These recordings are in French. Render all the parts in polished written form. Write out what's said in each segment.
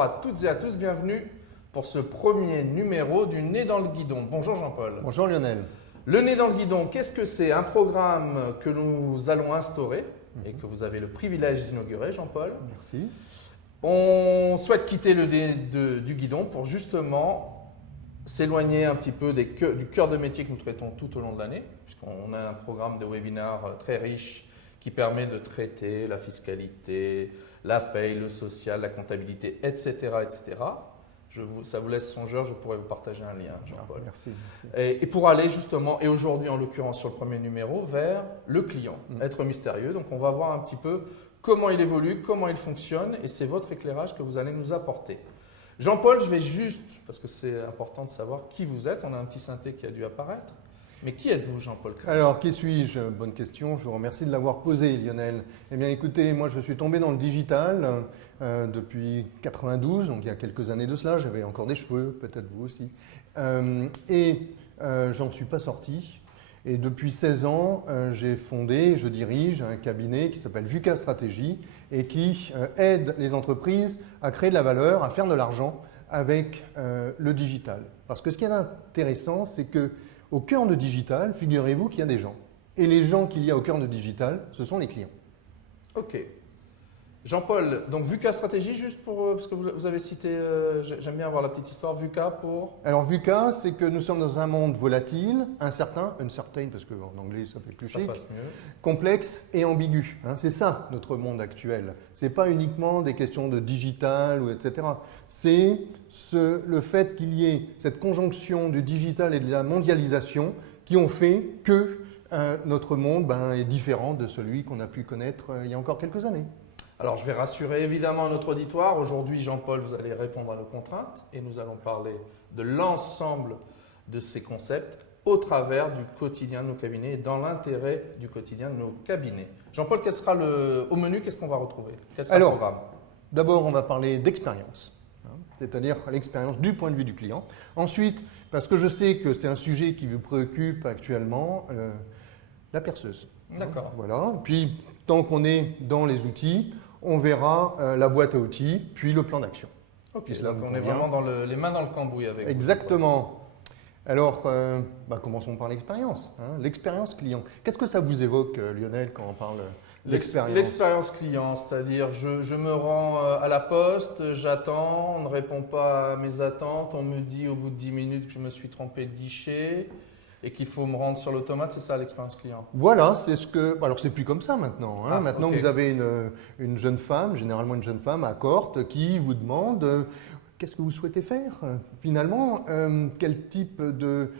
bonjour à toutes et à tous, bienvenue pour ce premier numéro du Nez dans le guidon. Bonjour Jean-Paul. Bonjour Lionel. Le Nez dans le guidon, qu'est-ce que c'est? Un programme que nous allons instaurer et que vous avez le privilège d'inaugurer, Jean-Paul. Merci. On souhaite quitter le nez du guidon pour justement s'éloigner un petit peu du cœur de métier que nous traitons tout au long de l'année, puisqu'on a un programme de webinaire très riche qui permet de traiter la fiscalité, la paye, le social, la comptabilité, etc. etc. Ça vous laisse songeur, je pourrais vous partager un lien, Jean-Paul. Merci. Et pour aller justement, et aujourd'hui en l'occurrence sur le premier numéro, vers le client, être mystérieux. Donc on va voir un petit peu comment il évolue, comment il fonctionne, et c'est votre éclairage que vous allez nous apporter. Jean-Paul, je vais juste, parce que c'est important de savoir qui vous êtes, on a un petit synthé qui a dû apparaître. Mais qui êtes-vous, Jean-Paul? Alors, qui suis-je? Bonne question, je vous remercie de l'avoir posée, Lionel. Eh bien, écoutez, moi, je suis tombé dans le digital depuis 92, donc il y a quelques années de cela. J'avais encore des cheveux, peut-être vous aussi. J'en suis pas sorti. Et depuis 16 ans, j'ai fondé, je dirige un cabinet qui s'appelle VUCA Stratégie et qui aide les entreprises à créer de la valeur, à faire de l'argent avec le digital. Parce que ce qui est intéressant, c'est que au cœur de digital, figurez-vous qu'il y a des gens. Et les gens qu'il y a au cœur de digital, ce sont les clients. Ok. Jean-Paul, donc VUCA Stratégie, juste pour, parce que vous avez cité, j'aime bien avoir la petite histoire, VUCA pour… Alors VUCA, c'est que nous sommes dans un monde volatile, incertain, uncertain, parce qu'en anglais ça fait plus chic, passe mieux. Complexe et ambigu. C'est ça notre monde actuel. Ce n'est pas uniquement des questions de digital, ou etc. C'est le fait qu'il y ait cette conjonction du digital et de la mondialisation qui ont fait que notre monde est différent de celui qu'on a pu connaître il y a encore quelques années. Alors, je vais rassurer évidemment notre auditoire. Aujourd'hui, Jean-Paul, vous allez répondre à nos contraintes et nous allons parler de l'ensemble de ces concepts au travers du quotidien de nos cabinets et dans l'intérêt du quotidien de nos cabinets. Jean-Paul, quel sera au menu? Qu'est-ce qu'on va retrouver? Quel sera le programme? D'abord, on va parler d'expérience, c'est-à-dire l'expérience du point de vue du client. Ensuite, parce que je sais que c'est un sujet qui vous préoccupe actuellement, la perceuse. D'accord. Voilà. Puis, tant qu'on est dans les outils, on verra la boîte à outils, puis le plan d'action. Ok, donc on est vraiment dans les mains dans le cambouis avec vous. Exactement. Alors, commençons par l'expérience. L'expérience client. Qu'est-ce que ça vous évoque, Lionel, quand on parle d'expérience? L'expérience client, c'est-à-dire je me rends à la poste, j'attends, on ne répond pas à mes attentes, on me dit au bout de 10 minutes que je me suis trompé de guichet et qu'il faut me rendre sur l'automate, c'est ça l'expérience client? Voilà, c'est ce que… Alors, c'est plus comme ça maintenant. Maintenant, okay. Vous avez une jeune femme, généralement une jeune femme à Corte, qui vous demande qu'est-ce que vous souhaitez faire finalement, quel type de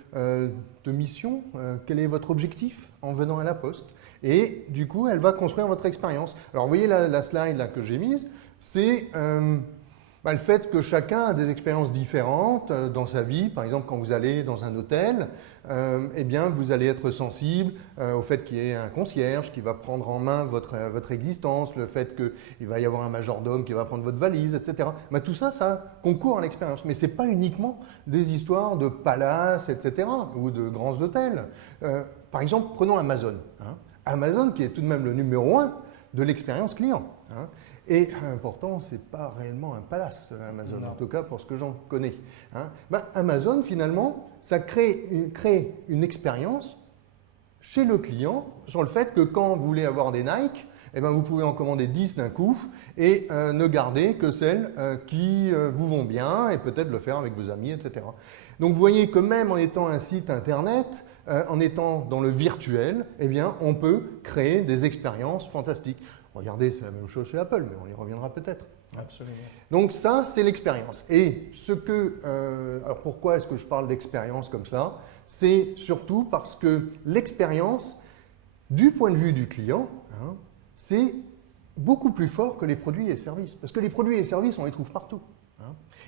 mission, quel est votre objectif en venant à la poste. Et du coup, elle va construire votre expérience. Alors, vous voyez la slide là, que j'ai mise, c'est… le fait que chacun a des expériences différentes dans sa vie. Par exemple, quand vous allez dans un hôtel, vous allez être sensible au fait qu'il y ait un concierge qui va prendre en main votre existence, le fait qu'il va y avoir un majordome qui va prendre votre valise, etc. Tout ça, ça concourt à l'expérience. Mais ce n'est pas uniquement des histoires de palaces, etc. ou de grands hôtels. Par exemple, prenons Amazon. Amazon qui est tout de même le numéro 1 de l'expérience client. Et pourtant, ce n'est pas réellement un palace, Amazon, en tout cas pour ce que j'en connais. Amazon, finalement, ça crée une expérience chez le client sur le fait que quand vous voulez avoir des Nike, vous pouvez en commander 10 d'un coup et ne garder que celles qui vous vont bien et peut-être le faire avec vos amis, etc. Donc vous voyez que même en étant un site internet, en étant dans le virtuel, on peut créer des expériences fantastiques. Regardez, c'est la même chose chez Apple, mais on y reviendra peut-être. Absolument. Donc ça, c'est l'expérience. Et alors pourquoi est-ce que je parle d'expérience comme ça? C'est surtout parce que l'expérience, du point de vue du client, c'est beaucoup plus fort que les produits et services. Parce que les produits et services, on les trouve partout.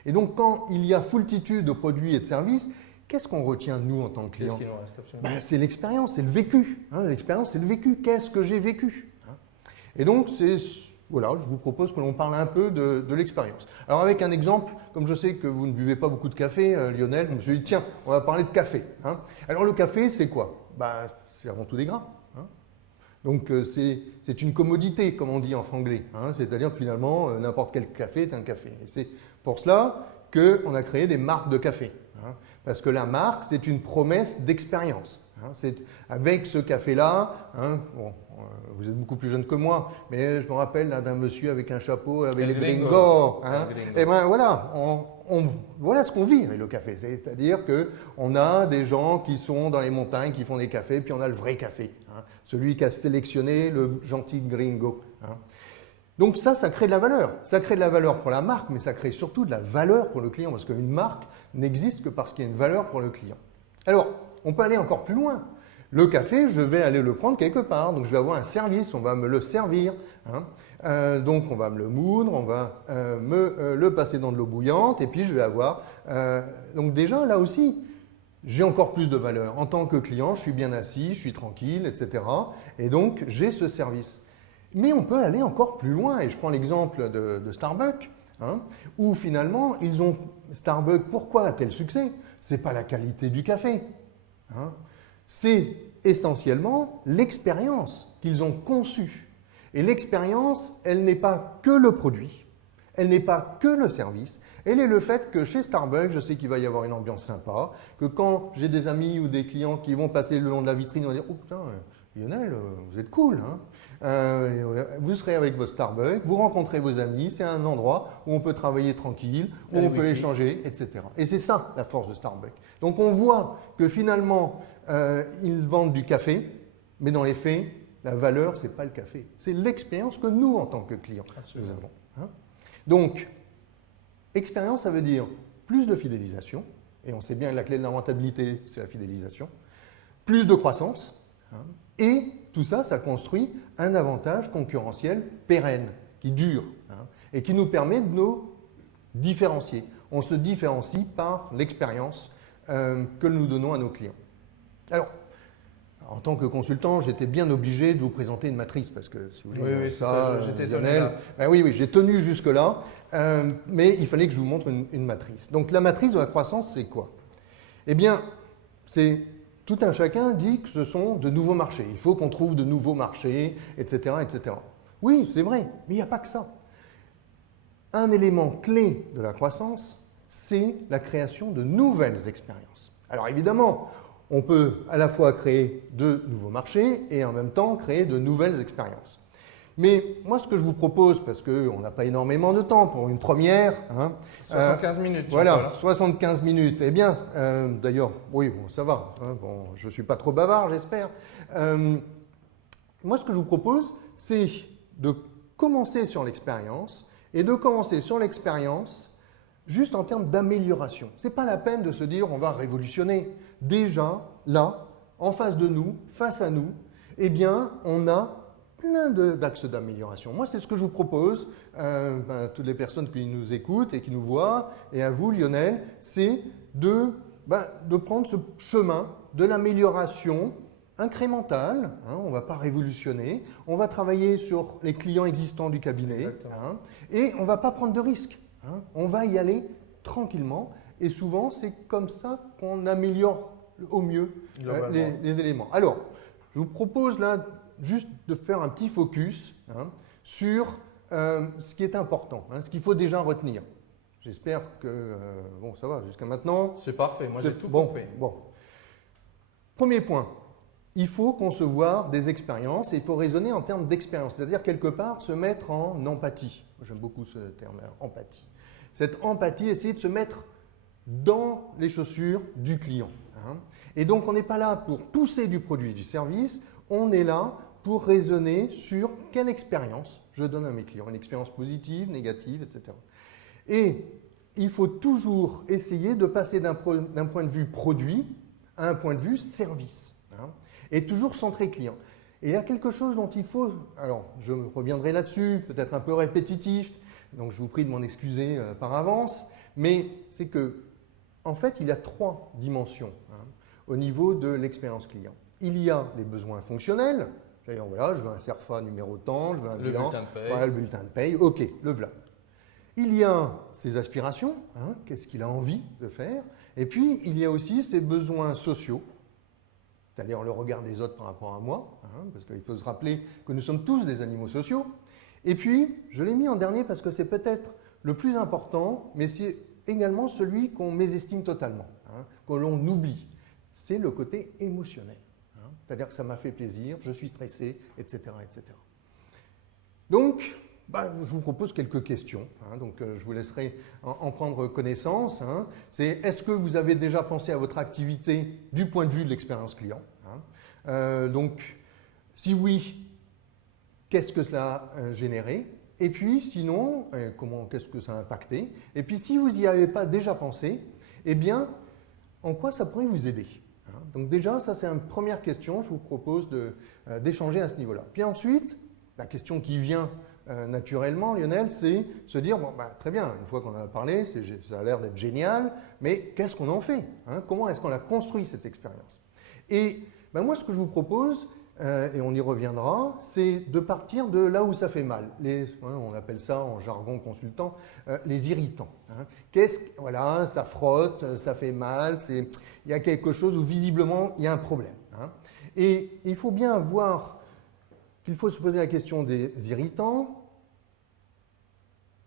Et donc, quand il y a foultitude de produits et de services, qu'est-ce qu'on retient, nous, en tant que client? Qu'est-ce qui nous reste absolument? C'est l'expérience, c'est le vécu. L'expérience, c'est le vécu. Qu'est-ce que j'ai vécu? Et donc, voilà, je vous propose que l'on parle un peu de l'expérience. Alors, avec un exemple, comme je sais que vous ne buvez pas beaucoup de café, Lionel, je me suis dit, tiens, on va parler de café. Alors, le café, c'est quoi? C'est avant tout des grains. Donc c'est une commodité, comme on dit en franglais, hein, c'est-à-dire que finalement, n'importe quel café est un café. Et c'est pour cela qu'on a créé des marques de café, hein, parce que la marque, c'est une promesse d'expérience. Hein, c'est avec ce café-là, hein, bon, vous êtes beaucoup plus jeune que moi, mais je me rappelle d'un monsieur avec un chapeau, avec les gringos. Hein, et ben voilà, voilà ce qu'on vit avec le café. C'est-à-dire qu'on a des gens qui sont dans les montagnes, qui font des cafés, puis on a le vrai café. Hein, celui qui a sélectionné le gentil gringo. Hein. Donc ça crée de la valeur. Ça crée de la valeur pour la marque, mais ça crée surtout de la valeur pour le client, parce qu'une marque n'existe que parce qu'il y a une valeur pour le client. Alors, on peut aller encore plus loin. Le café, je vais aller le prendre quelque part, donc je vais avoir un service, on va me le servir. Hein. Donc on va me le moudre, on va me le passer dans de l'eau bouillante, et puis je vais avoir... donc déjà, là aussi, j'ai encore plus de valeur. En tant que client, je suis bien assis, je suis tranquille, etc. Et donc, j'ai ce service. Mais on peut aller encore plus loin, et je prends l'exemple de Starbucks, hein, où finalement, Starbucks, pourquoi a-t-elle succès? Ce n'est pas la qualité du café. Hein. C'est essentiellement l'expérience qu'ils ont conçue. Et l'expérience, elle n'est pas que le produit, elle n'est pas que le service, elle est le fait que chez Starbucks, je sais qu'il va y avoir une ambiance sympa, que quand j'ai des amis ou des clients qui vont passer le long de la vitrine, ils vont dire « Oh putain, Lionel, vous êtes cool, hein !» Vous serez avec vos Starbucks, vous rencontrez vos amis, c'est un endroit où on peut travailler tranquille, où on peut échanger, etc. Et c'est ça la force de Starbucks. Donc on voit que finalement, ils vendent du café, mais dans les faits, la valeur, ce n'est pas le café. C'est l'expérience que nous, en tant que clients, nous avons. Hein. Donc, expérience, ça veut dire plus de fidélisation, et on sait bien que la clé de la rentabilité, c'est la fidélisation, plus de croissance, hein, et tout ça, ça construit un avantage concurrentiel pérenne, qui dure, hein, et qui nous permet de nous différencier. On se différencie par l'expérience que nous donnons à nos clients. Alors, en tant que consultant, j'étais bien obligé de vous présenter une matrice, parce que si vous voulez, j'étais Lionel, oui, j'ai tenu jusque-là, mais il fallait que je vous montre une matrice. Donc la matrice de la croissance, c'est quoi? Eh bien, c'est tout un chacun dit que ce sont de nouveaux marchés. Il faut qu'on trouve de nouveaux marchés, etc., etc. Oui, c'est vrai, mais il n'y a pas que ça. Un élément clé de la croissance, c'est la création de nouvelles expériences. Alors évidemment, on peut à la fois créer de nouveaux marchés et en même temps créer de nouvelles expériences. Mais moi, ce que je vous propose, parce qu'on n'a pas énormément de temps pour une première... Hein, 75 minutes. Voilà, 75 minutes. Eh bien, d'ailleurs, oui, bon, ça va. Hein, bon, je ne suis pas trop bavard, j'espère. Moi, ce que je vous propose, c'est de commencer sur l'expérience et de commencer sur l'expérience juste en termes d'amélioration. Ce n'est pas la peine de se dire on va révolutionner. Déjà, là, en face de nous, face à nous, eh bien, on a plein d'axes d'amélioration. Moi, c'est ce que je vous propose, à toutes les personnes qui nous écoutent et qui nous voient, et à vous, Lionel, c'est de prendre ce chemin de l'amélioration incrémentale. Hein, on ne va pas révolutionner. On va travailler sur les clients existants du cabinet. Hein, et on ne va pas prendre de risques. Hein, on va y aller tranquillement. Et souvent, c'est comme ça qu'on améliore au mieux les éléments. Alors, je vous propose là juste de faire un petit focus sur ce qui est important, ce qu'il faut déjà retenir. J'espère que, bon, ça va, jusqu'à maintenant. C'est parfait, moi j'ai tout compris. Bon. Premier point, il faut concevoir des expériences et il faut raisonner en termes d'expérience, c'est-à-dire quelque part se mettre en empathie. J'aime beaucoup ce terme, empathie. Cette empathie, essayer de se mettre dans les chaussures du client. Hein. Et donc, on n'est pas là pour pousser du produit, du service, on est là pour raisonner sur quelle expérience je donne à mes clients, une expérience positive, négative, etc. Et il faut toujours essayer de passer d'un point de vue produit à un point de vue service, hein, et toujours centré client. Et il y a quelque chose dont il faut, alors je reviendrai là-dessus, peut-être un peu répétitif, donc je vous prie de m'en excuser par avance, mais c'est que, en fait, il y a 3 dimensions au niveau de l'expérience client. Il y a les besoins fonctionnels, c'est-à-dire voilà, je veux un CERFA numéro tant, je veux un bilan, bulletin de paye. Voilà le bulletin de paye, ok, le voilà. Il y a ses aspirations, qu'est-ce qu'il a envie de faire, et puis il y a aussi ses besoins sociaux, c'est-à-dire le regard des autres par rapport à moi, hein, parce qu'il faut se rappeler que nous sommes tous des animaux sociaux. Et puis, je l'ai mis en dernier parce que c'est peut-être le plus important, mais c'est également celui qu'on mésestime totalement, hein, que l'on oublie. C'est le côté émotionnel. Hein, c'est-à-dire que ça m'a fait plaisir, je suis stressé, etc. etc. Donc, je vous propose quelques questions. Hein, donc, je vous laisserai en prendre connaissance. Hein. C'est est-ce que vous avez déjà pensé à votre activité du point de vue de l'expérience client, hein. Donc, si oui, qu'est-ce que cela a généré? Et puis, sinon, qu'est-ce que ça a impacté? Et puis, si vous n'y avez pas déjà pensé, eh bien, en quoi ça pourrait vous aider? Hein. Donc déjà, ça c'est une première question, je vous propose d'échanger à ce niveau-là. Puis ensuite, la question qui vient naturellement, Lionel, c'est se dire, bon, très bien, une fois qu'on en a parlé, ça a l'air d'être génial, mais qu'est-ce qu'on en fait, hein? Comment est-ce qu'on a construit cette expérience? Et moi, ce que je vous propose, et on y reviendra, c'est de partir de là où ça fait mal. On appelle ça en jargon consultant les irritants. Hein. Voilà, ça frotte, ça fait mal, il y a quelque chose où visiblement il y a un problème. Hein. Et il faut bien voir qu'il faut se poser la question des irritants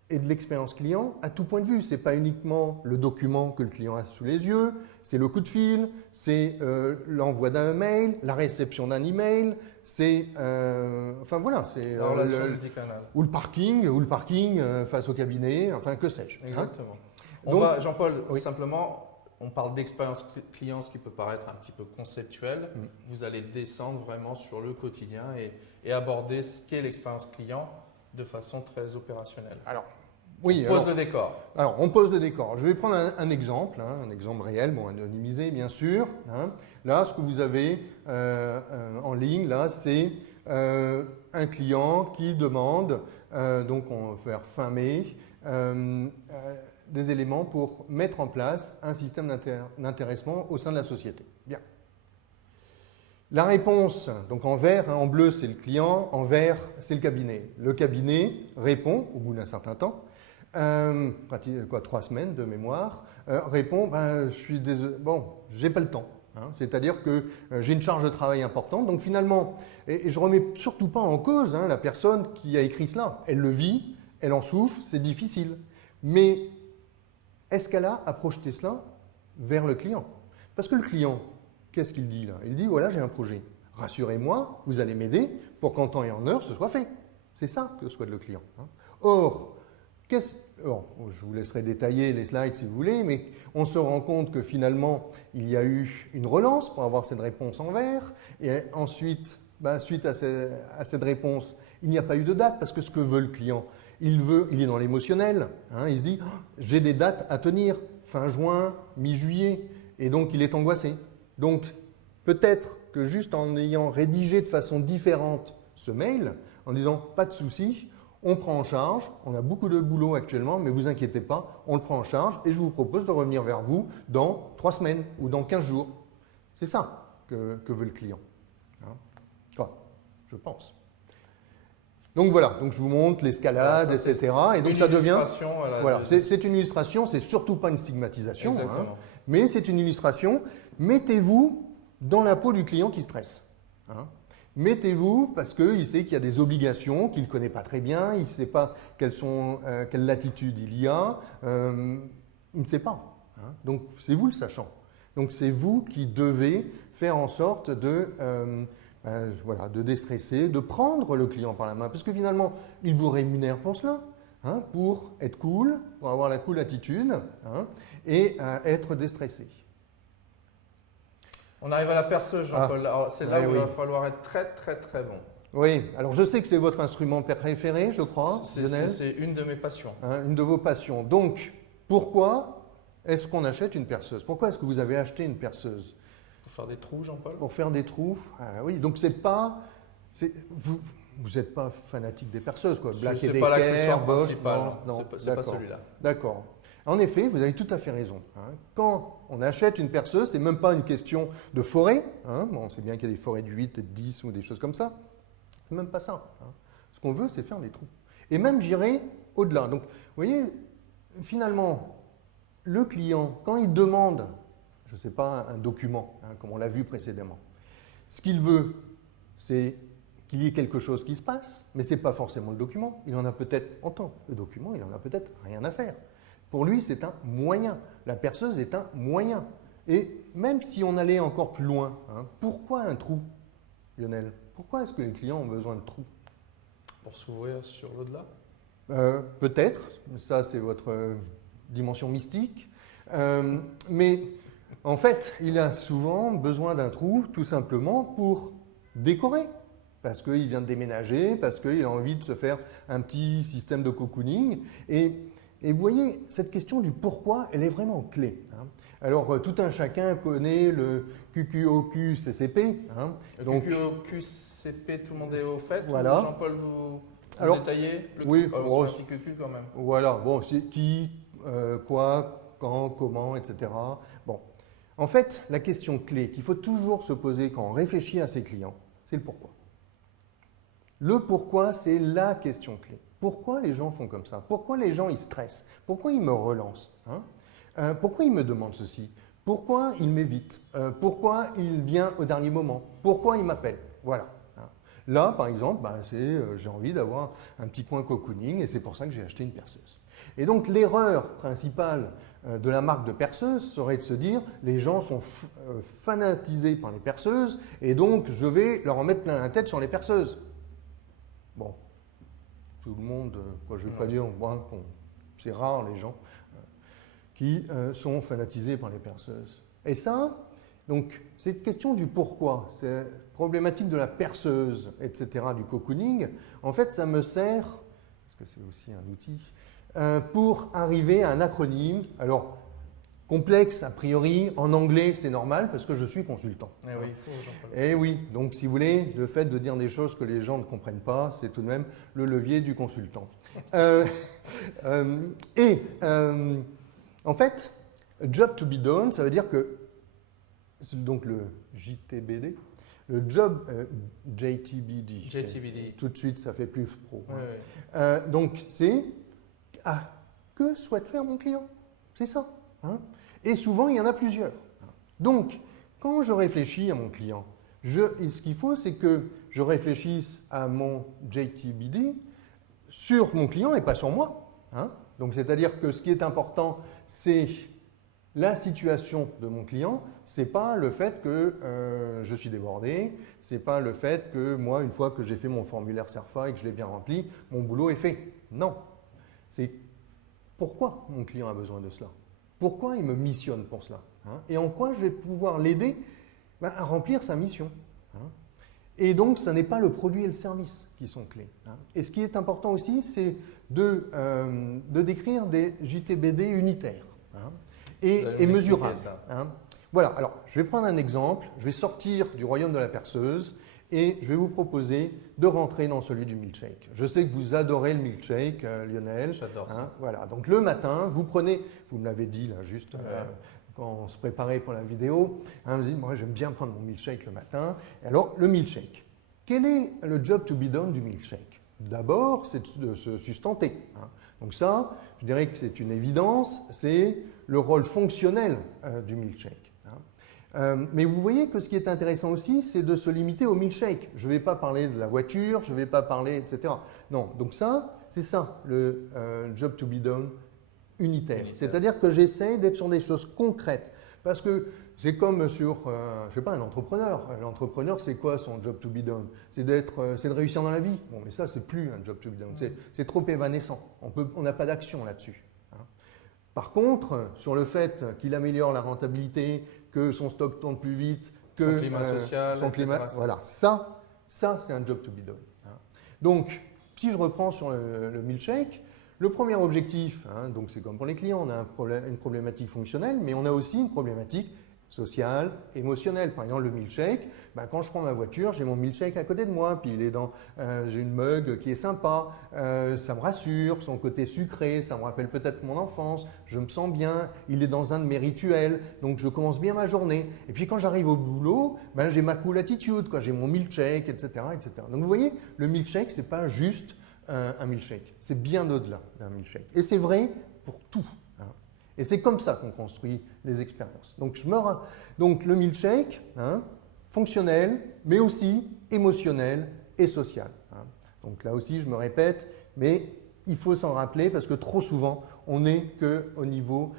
et de l'expérience client à tout point de vue. Ce n'est pas uniquement le document que le client a sous les yeux, c'est le coup de fil, c'est l'envoi d'un mail, la réception d'un email, c'est enfin voilà, c'est la relation multicanal. Ou le parking face au cabinet, enfin que sais-je. Exactement. Hein. Jean-Paul, oui. Simplement, on parle d'expérience client, ce qui peut paraître un petit peu conceptuel. Vous allez descendre vraiment sur le quotidien et aborder ce qu'est l'expérience client de façon très opérationnelle. Alors, on pose le décor. Alors, on pose le décor. Je vais prendre un exemple, hein, un exemple réel, anonymisé bien sûr. Hein. Là, ce que vous avez en ligne, là, c'est un client qui demande, donc on va faire fin mai, des éléments pour mettre en place un système d'intéressement au sein de la société. Bien. La réponse, donc en vert, hein, en bleu c'est le client, en vert c'est le cabinet. Le cabinet répond, au bout d'un certain temps, 3 semaines de mémoire, répond, je suis désolé, j'ai pas le temps. Hein, c'est-à-dire que j'ai une charge de travail importante, donc finalement, et je remets surtout pas en cause hein, la personne qui a écrit cela. Elle le vit, elle en souffre, c'est difficile. Mais est-ce qu'elle a à projeter cela vers le client? Parce que le client, qu'est-ce qu'il dit là? Il dit, voilà, j'ai un projet. Rassurez-moi, vous allez m'aider pour qu'en temps et en heure, ce soit fait. C'est ça que souhaite le client. Hein. Or, je vous laisserai détailler les slides si vous voulez, mais on se rend compte que finalement, il y a eu une relance pour avoir cette réponse en vert. Et ensuite, suite à cette réponse, il n'y a pas eu de date parce que ce que veut le client, il est dans l'émotionnel. Hein, il se dit, j'ai des dates à tenir, fin juin, mi-juillet, et donc il est angoissé. Donc, peut-être que juste en ayant rédigé de façon différente ce mail, en disant « pas de souci, on prend en charge, on a beaucoup de boulot actuellement, mais vous inquiétez pas, on le prend en charge et je vous propose de revenir vers vous dans 3 semaines ou dans 15 jours. » C'est ça que veut le client. Hein, je pense. Donc voilà, donc je vous montre l'escalade, etc. Et donc ça devient. Voilà, c'est une illustration, c'est surtout pas une stigmatisation, hein, mais c'est une illustration. Mettez-vous dans la peau du client qui stresse. Hein. Mettez-vous parce qu'il sait qu'il y a des obligations qu'il ne connaît pas très bien, il ne sait pas quelle latitude il y a, il ne sait pas. Hein. Donc c'est vous le sachant. Donc c'est vous qui devez faire en sorte de déstresser, de prendre le client par la main, parce que finalement, il vous rémunère pour cela, hein, pour être cool, pour avoir la cool attitude, hein, et être déstressé. On arrive à la perceuse, Jean-Paul. C'est là où il va falloir être très, très, très bon. Oui, alors je sais que c'est votre instrument préféré, je crois. C'est une de mes passions. Hein, une de vos passions. Donc, pourquoi est-ce qu'on achète une perceuse? Pourquoi est-ce que vous avez acheté une perceuse? Pour faire des trous, Jean-Paul? Pour faire des trous, oui. Donc, vous n'êtes pas fanatique des perceuses, quoi. Black & Decker, c'est pas l'accessoire principal. Non, c'est pas celui-là. D'accord. En effet, vous avez tout à fait raison. Hein. Quand on achète une perceuse, ce n'est même pas une question de forêt. Hein. On sait bien qu'il y a des forêts de 8 et de 10 ou des choses comme ça. Ce n'est même pas ça. Hein. Ce qu'on veut, c'est faire des trous. Et même, j'irai au-delà. Donc, vous voyez, finalement, le client, quand il demande, je ne sais pas, un document, hein, comme on l'a vu précédemment, Ce qu'il veut, c'est qu'il y ait quelque chose qui se passe, mais ce n'est pas forcément le document. Il en a peut-être, en tant que document, il en a peut-être rien à faire. Pour lui, c'est un moyen. La perceuse est un moyen. Et même si on allait encore plus loin, pourquoi un trou, Lionel? Pourquoi est-ce que les clients ont besoin de trous? Pour s'ouvrir sur l'au-delà. Peut-être, ça c'est votre dimension mystique. Mais en fait, il a souvent besoin d'un trou tout simplement pour décorer. Parce qu'il vient de déménager, parce qu'il a envie de se faire un petit système de cocooning. Et vous voyez, cette question du pourquoi, elle est vraiment clé. Alors, tout un chacun connaît le QQOQ-CCP. Le QQOQ-CP, tout le monde est au fait. Voilà. Jean-Paul, vous Alors, détaillez le oui, c'est un petit QQ quand même. Voilà, bon, c'est qui, quoi, quand, comment, etc. Bon, en fait, la question clé qu'il faut toujours se poser quand on réfléchit à ses clients, c'est le pourquoi. Le pourquoi, c'est la question clé. Pourquoi les gens font comme ça? Pourquoi les gens ils stressent? Pourquoi ils me relancent? Pourquoi ils me demandent ceci? Pourquoi ils m'évitent? Pourquoi il vient au dernier moment? Pourquoi il m'appelle? Voilà. Là, par exemple, j'ai envie d'avoir un petit coin cocooning et c'est pour ça que j'ai acheté une perceuse. Et donc, l'erreur principale de la marque de perceuse serait de se dire les gens sont fanatisés par les perceuses et donc je vais leur en mettre plein la tête sur les perceuses. Bon, tout le monde, je ne vais pas dire, bon, c'est rare les gens qui sont fanatisés par les perceuses. Et ça, donc, cette question du pourquoi, cette problématique de la perceuse, etc., du cocooning, en fait, ça me sert, parce que c'est aussi un outil, pour arriver à un acronyme. Alors, complexe, a priori, en anglais, c'est normal, parce que je suis consultant. Eh oui, il faut, Jean-Paul. Eh oui, donc si vous voulez, le fait de dire des choses que les gens ne comprennent pas, c'est tout de même le levier du consultant. En fait, job to be done, ça veut dire que, donc le JTBD, le job JTBD. JTBD. Tout de suite, ça fait plus pro. Ouais. Donc c'est que souhaite faire mon client? C'est ça. Et souvent, il y en a plusieurs. Donc, quand je réfléchis à mon client, ce qu'il faut, c'est que je réfléchisse à mon JTBD sur mon client et pas sur moi. Donc, c'est-à-dire que ce qui est important, c'est la situation de mon client. Ce n'est pas le fait que je suis débordé, ce n'est pas le fait que moi, une fois que j'ai fait mon formulaire CERFA et que je l'ai bien rempli, mon boulot est fait. Non. C'est pourquoi mon client a besoin de cela. Pourquoi il me missionne pour cela? Et en quoi je vais pouvoir l'aider à remplir sa mission? Et donc, ce n'est pas le produit et le service qui sont clés. Et ce qui est important aussi, c'est de décrire des JTBD unitaires et mesurables. Voilà, alors je vais prendre un exemple, je vais sortir du royaume de la perceuse et je vais vous proposer de rentrer dans celui du milkshake. Je sais que vous adorez le milkshake, Lionel. J'adore ça. Voilà, donc le matin, vous prenez, vous me l'avez dit là juste quand on se préparait pour la vidéo, vous dites, moi j'aime bien prendre mon milkshake le matin. Et alors, le milkshake. Quel est le job to be done du milkshake? D'abord, c'est de se sustenter. Donc ça, je dirais que c'est une évidence, c'est le rôle fonctionnel du milkshake. Mais vous voyez que ce qui est intéressant aussi, c'est de se limiter au milkshake. Je ne vais pas parler de la voiture, je ne vais pas parler, etc. Non, donc ça, c'est ça, le job to be done unitaire. C'est-à-dire que j'essaie d'être sur des choses concrètes. Parce que c'est comme sur, je sais pas, un entrepreneur. L'entrepreneur, c'est quoi son job to be done? C'est de réussir dans la vie. Bon, mais ça, c'est plus un job to be done. C'est trop évanescent. On n'a pas d'action là-dessus. Par contre, sur le fait qu'il améliore la rentabilité, que son stock tourne plus vite, que son climat social, son climat, etc. voilà, ça c'est un job to be done. Donc, si je reprends sur le milkshake, le premier objectif, donc c'est comme pour les clients, on a une problématique fonctionnelle, mais on a aussi une problématique sociale, émotionnelle. Par exemple, le milkshake, quand je prends ma voiture, j'ai mon milkshake à côté de moi, puis il est j'ai une mug qui est sympa, ça me rassure, son côté sucré, ça me rappelle peut-être mon enfance, je me sens bien, il est dans un de mes rituels, donc je commence bien ma journée. Et puis quand j'arrive au boulot, j'ai ma cool attitude, j'ai mon milkshake, etc., etc. Donc vous voyez, le milkshake, c'est pas juste un milkshake, c'est bien au-delà d'un milkshake. Et c'est vrai pour tout. Et c'est comme ça qu'on construit les expériences. Donc le milkshake, fonctionnel, mais aussi émotionnel et social. Donc là aussi, je me répète, mais il faut s'en rappeler parce que trop souvent, on n'est qu'au niveau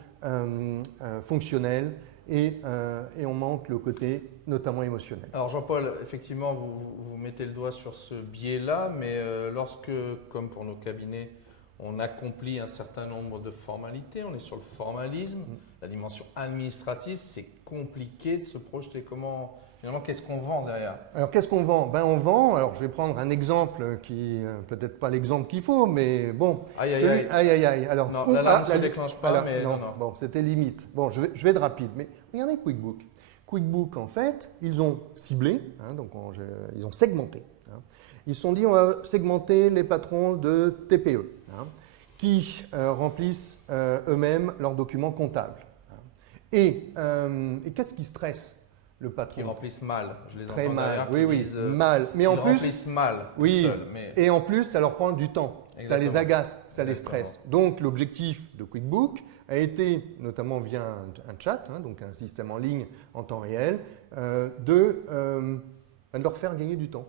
fonctionnel et on manque le côté notamment émotionnel. Alors Jean-Paul, effectivement, vous mettez le doigt sur ce biais-là, mais lorsque, comme pour nos cabinets, on accomplit un certain nombre de formalités, on est sur le formalisme, la dimension administrative, c'est compliqué de se projeter. Finalement, qu'est-ce qu'on vend derrière? Alors, qu'est-ce qu'on vend? On vend, alors je vais prendre un exemple qui, peut-être pas l'exemple qu'il faut, mais bon. Aïe, aïe, aïe. Aïe, aïe, aïe. Alors, non, l'alarme ne se déclenche pas, alors, mais non. Bon, c'était limite. Bon, je vais être rapide, mais regardez QuickBook. QuickBook, en fait, ils ont ciblé, donc ils ont segmenté. Ils se sont dit, on va segmenter les patrons de TPE, qui remplissent eux-mêmes leurs documents comptables. Et qu'est-ce qui stresse le patron? Qui remplissent mal. Je les Très entends mal, derrière, oui, qui disent, mal. Mais ils en plus, remplissent mal, oui, tout seuls. Mais... et en plus, ça leur prend du temps. Ça les Exactement. agace, ça les Exactement. stresse. Donc, l'objectif de QuickBook a été, notamment via un chat, donc un système en ligne en temps réel, de leur faire gagner du temps.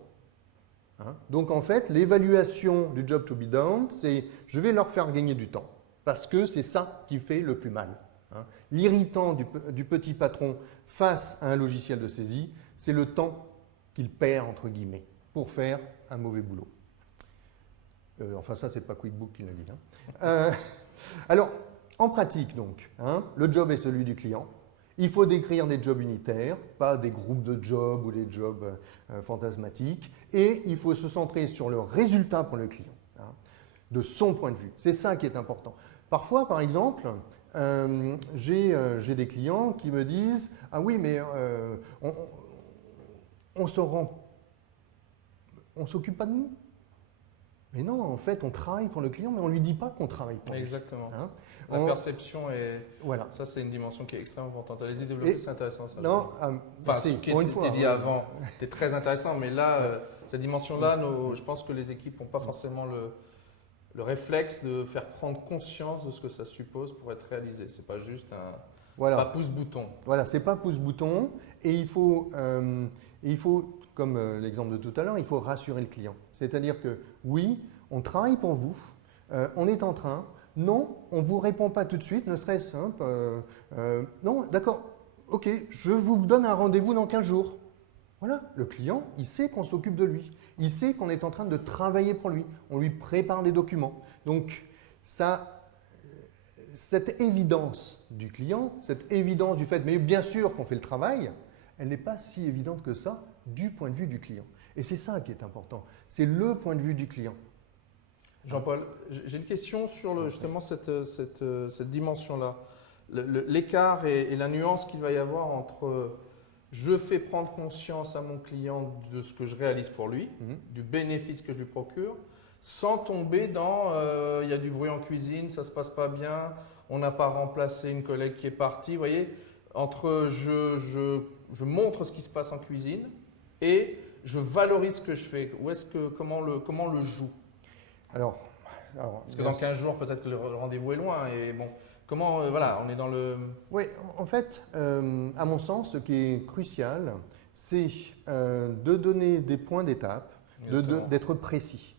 Donc, en fait, l'évaluation du job to be done, c'est je vais leur faire gagner du temps, parce que c'est ça qui fait le plus mal. L'irritant du petit patron face à un logiciel de saisie, c'est le temps qu'il perd, entre guillemets, pour faire un mauvais boulot. Enfin, ça, c'est pas QuickBook qui l'a dit. Alors, en pratique, donc, le job est celui du client. Il faut décrire des jobs unitaires, pas des groupes de jobs ou des jobs fantasmatiques. Et il faut se centrer sur le résultat pour le client, de son point de vue. C'est ça qui est important. Parfois, par exemple, j'ai des clients qui me disent « Ah oui, mais on s'occupe pas de nous ». Mais non, en fait, on travaille pour le client, mais on ne lui dit pas qu'on travaille pour lui. Exactement. La perception est... Voilà. Ça, c'est une dimension qui est extrêmement importante. Allez-y, développez, c'est intéressant. Ça, non, ce qui était dit avant était très intéressant, mais là, cette dimension-là, je pense que les équipes n'ont pas forcément le réflexe de faire prendre conscience de ce que ça suppose pour être réalisé. Ce n'est pas juste pas pouce-bouton. Voilà, ce n'est pas pouce-bouton. Et il faut, comme l'exemple de tout à l'heure, il faut rassurer le client. C'est-à-dire que oui, on travaille pour vous, on est en train. Non, on ne vous répond pas tout de suite, ne serait-ce simple. Non, d'accord, ok, je vous donne un rendez-vous dans 15 jours. Voilà, le client, il sait qu'on s'occupe de lui. Il sait qu'on est en train de travailler pour lui. On lui prépare des documents. Donc, cette évidence du client, cette évidence du fait, mais bien sûr qu'on fait le travail, elle n'est pas si évidente que ça du point de vue du client. Et c'est ça qui est important. C'est le point de vue du client. Jean-Paul, j'ai une question sur justement cette dimension-là. L'écart et la nuance qu'il va y avoir entre je fais prendre conscience à mon client de ce que je réalise pour lui, du bénéfice que je lui procure, sans tomber dans il y a du bruit en cuisine, ça ne se passe pas bien, on n'a pas remplacé une collègue qui est partie. Vous voyez, entre je montre ce qui se passe en cuisine et je valorise ce que je fais. Comment le joue? Alors, parce que dans 15 jours, peut-être que le rendez-vous est loin. Et bon, voilà, on est dans le... Oui, en fait, à mon sens, ce qui est crucial, c'est de donner des points d'étape, d'être précis.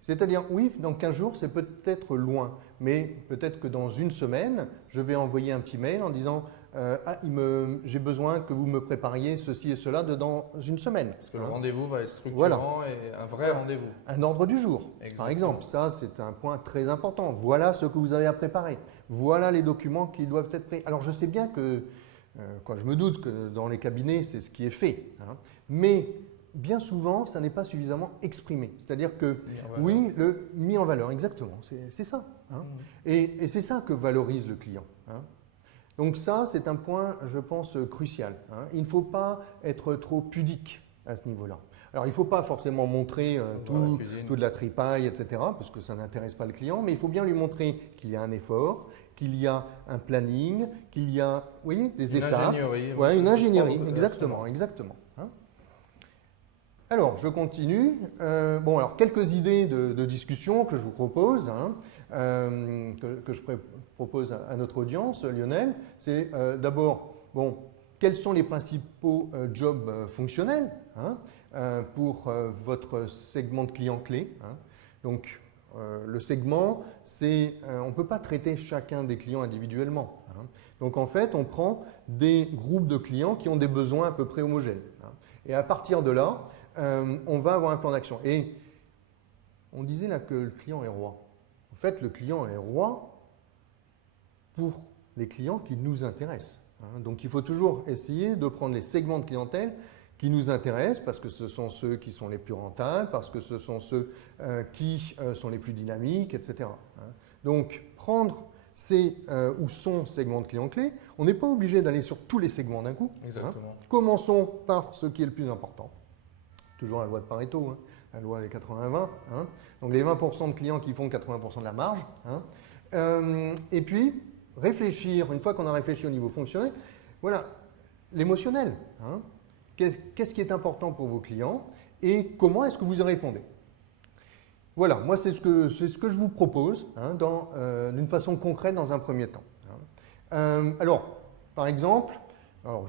C'est-à-dire, oui, dans 15 jours, c'est peut-être loin, mais peut-être que dans une semaine, je vais envoyer un petit mail en disant j'ai besoin que vous me prépariez ceci et cela dans une semaine. Parce que le rendez-vous va être structurant et un vrai rendez-vous. Un ordre du jour, par exemple. Ça, c'est un point très important. Voilà ce que vous avez à préparer. Voilà les documents qui doivent être prêts. Alors, je sais bien que, je me doute que dans les cabinets, c'est ce qui est fait. Mais bien souvent, ça n'est pas suffisamment exprimé. C'est-à-dire que, oui, le mis en valeur, exactement, c'est ça. Et c'est ça que valorise le client. Donc ça, c'est un point, je pense, crucial. Il ne faut pas être trop pudique à ce niveau-là. Alors, il ne faut pas forcément montrer toute la tripaille, etc., parce que ça n'intéresse pas le client, mais il faut bien lui montrer qu'il y a un effort, qu'il y a un planning, qu'il y a, vous voyez, des étapes. Ingénierie. Ouais, une ingénierie, exactement. Alors, je continue. Alors, quelques idées de discussion que je vous propose, que je propose à notre audience, Lionel. C'est d'abord, quels sont les principaux jobs fonctionnels pour votre segment de clients clés. Donc, le segment, on ne peut pas traiter chacun des clients individuellement. Donc, en fait, on prend des groupes de clients qui ont des besoins à peu près homogènes. Et à partir de là, on va avoir un plan d'action. Et on disait là que le client est roi. En fait, le client est roi pour les clients qui nous intéressent. Donc, il faut toujours essayer de prendre les segments de clientèle qui nous intéressent parce que ce sont ceux qui sont les plus rentables, parce que ce sont ceux qui sont les plus dynamiques, etc. Donc, prendre ces ou son segment de clients clés, on n'est pas obligé d'aller sur tous les segments d'un coup. Exactement. Commençons par ce qui est le plus important. Toujours la loi de Pareto, la loi des 80-20. Donc, les 20% de clients qui font 80% de la marge. Et puis, réfléchir, une fois qu'on a réfléchi au niveau fonctionnel, voilà, l'émotionnel. Qu'est-ce qui est important pour vos clients et comment est-ce que vous y répondez? Voilà, moi c'est ce que je vous propose d'une façon concrète dans un premier temps. Alors, par exemple,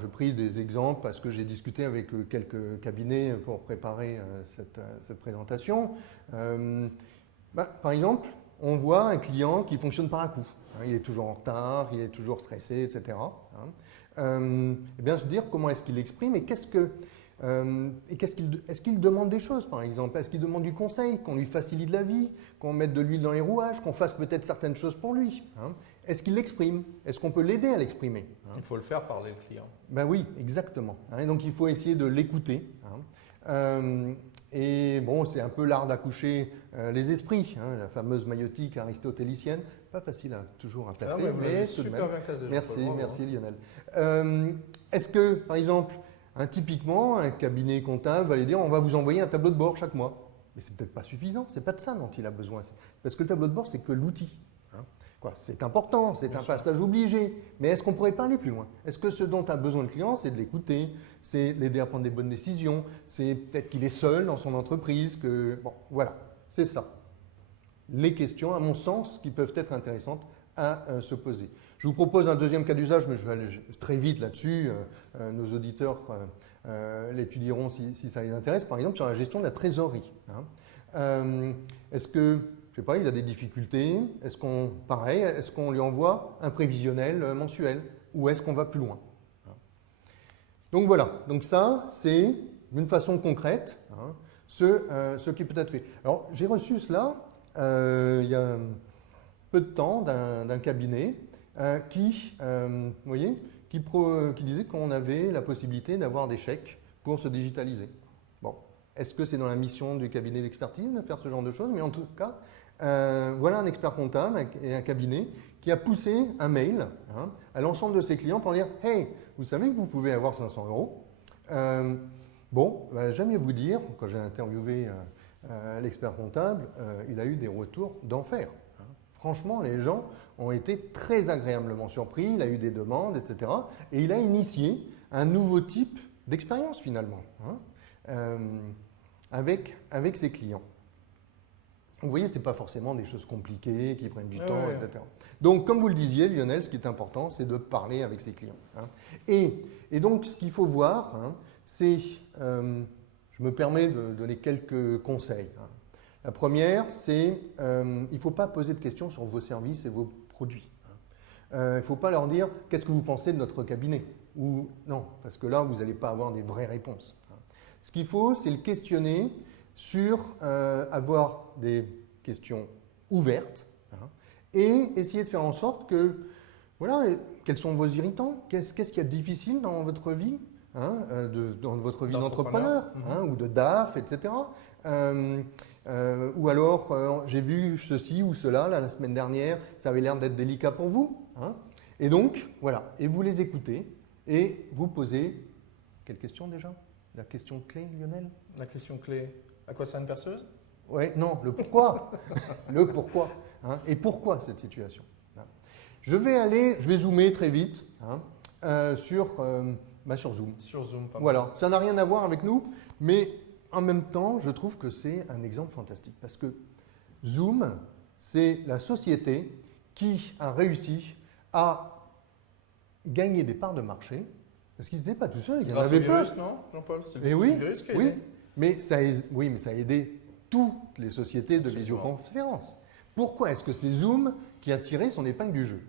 j'ai pris des exemples parce que j'ai discuté avec quelques cabinets pour préparer cette présentation. Par exemple, on voit un client qui fonctionne par à-coup. Il est toujours en retard, il est toujours stressé, etc. Et bien se dire comment est-ce qu'il l'exprime et est-ce qu'il demande des choses, par exemple? Est-ce qu'il demande du conseil, qu'on lui facilite la vie, qu'on mette de l'huile dans les rouages, qu'on fasse peut-être certaines choses pour lui? Est-ce qu'il l'exprime? Est-ce qu'on peut l'aider à l'exprimer? Il faut le faire parler le client. Ben oui, exactement. Et donc il faut essayer de l'écouter. Et bon, c'est un peu l'art d'accoucher les esprits, la fameuse maïotique aristotélicienne. Pas facile toujours à placer, mais tout de même. Merci Lionel. Est-ce que, par exemple, typiquement, un cabinet comptable va lui dire on va vous envoyer un tableau de bord chaque mois? Mais c'est peut-être pas suffisant, c'est pas de ça dont il a besoin. Parce que le tableau de bord, c'est que l'outil. C'est important, c'est un passage obligé. Mais est-ce qu'on pourrait pas aller plus loin? Est-ce que ce dont a besoin le client, c'est de l'écouter, c'est l'aider à prendre des bonnes décisions, c'est peut-être qu'il est seul dans son entreprise, Bon, voilà, c'est ça. Les questions, à mon sens, qui peuvent être intéressantes à se poser. Je vous propose un deuxième cas d'usage, mais je vais aller très vite là-dessus. Nos auditeurs l'étudieront si ça les intéresse. Par exemple, sur la gestion de la trésorerie. Est-ce que, je ne sais pas, il a des difficultés? Est-ce qu'on lui envoie un prévisionnel mensuel? Ou est-ce qu'on va plus loin? Donc voilà, donc ça, c'est d'une façon concrète ce qui peut être fait. Alors, j'ai reçu cela il y a peu de temps d'un cabinet qui disait qu'on avait la possibilité d'avoir des chèques pour se digitaliser. Bon, est-ce que c'est dans la mission du cabinet d'expertise de faire ce genre de choses? Mais en tout cas, voilà un expert comptable et un cabinet qui a poussé un mail à l'ensemble de ses clients pour dire « Hey, vous savez que vous pouvez avoir 500 €. J'aime mieux vous dire, quand j'ai interviewé l'expert comptable, il a eu des retours d'enfer. Franchement, les gens ont été très agréablement surpris, il a eu des demandes, etc. Et il a initié un nouveau type d'expérience finalement avec ses clients. Vous voyez, ce n'est pas forcément des choses compliquées qui prennent du temps, etc. Donc, comme vous le disiez, Lionel, ce qui est important, c'est de parler avec ses clients. Et donc, ce qu'il faut voir, c'est, je me permets de donner quelques conseils. La première, c'est il ne faut pas poser de questions sur vos services et vos produits. Il ne faut pas leur dire « Qu'est-ce que vous pensez de notre cabinet ?» ou non, parce que là, vous n'allez pas avoir des vraies réponses. Ce qu'il faut, c'est le questionner sur avoir des questions ouvertes et essayer de faire en sorte que, voilà, quels sont vos irritants? Qu'est-ce qu'il y a de difficile dans votre vie, dans votre vie d'entrepreneur ou de DAF, etc. Ou alors, j'ai vu ceci ou cela la semaine dernière, ça avait l'air d'être délicat pour vous. Et donc, voilà, et vous les écoutez et vous posez, quelle question déjà? La question clé, Lionel? La question clé, à quoi sert une perceuse? Oui, non, le pourquoi. Le pourquoi. Et pourquoi cette situation? Je vais zoomer très vite sur Zoom. Sur Zoom, pas mal. Voilà, ça n'a rien à voir avec nous, mais en même temps, je trouve que c'est un exemple fantastique parce que Zoom, c'est la société qui a réussi à gagner des parts de marché Parce qu'ils n'étaient pas tout seuls, il y en Grâce au avait pas. virus, non, Jean-Paul? C'est Et le oui, virus qui a oui, aidé. mais ça a aidé toutes les sociétés de Absolument. visioconférence. Pourquoi est-ce que c'est Zoom qui a tiré son épingle du jeu?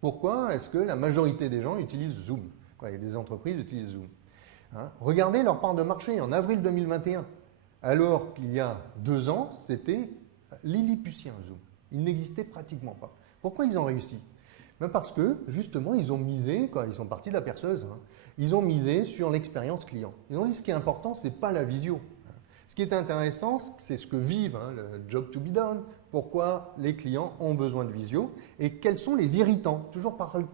Pourquoi est-ce que la majorité des gens utilisent Zoom? Il y a des entreprises qui utilisent Zoom. Hein? Regardez leur part de marché en avril 2021. Alors qu'il y a 2 ans, c'était lilliputien Zoom. Il n'existait pratiquement pas. Pourquoi ils ont réussi? Ben parce que, justement, ils ont misé, ils sont partis de la perceuse, hein, ils ont misé sur l'expérience client. Ils ont dit ce qui est important, ce n'est pas la visio. Ce qui est intéressant, c'est ce que vivent, hein, le job to be done, pourquoi les clients ont besoin de visio et quels sont les irritants, toujours par eux.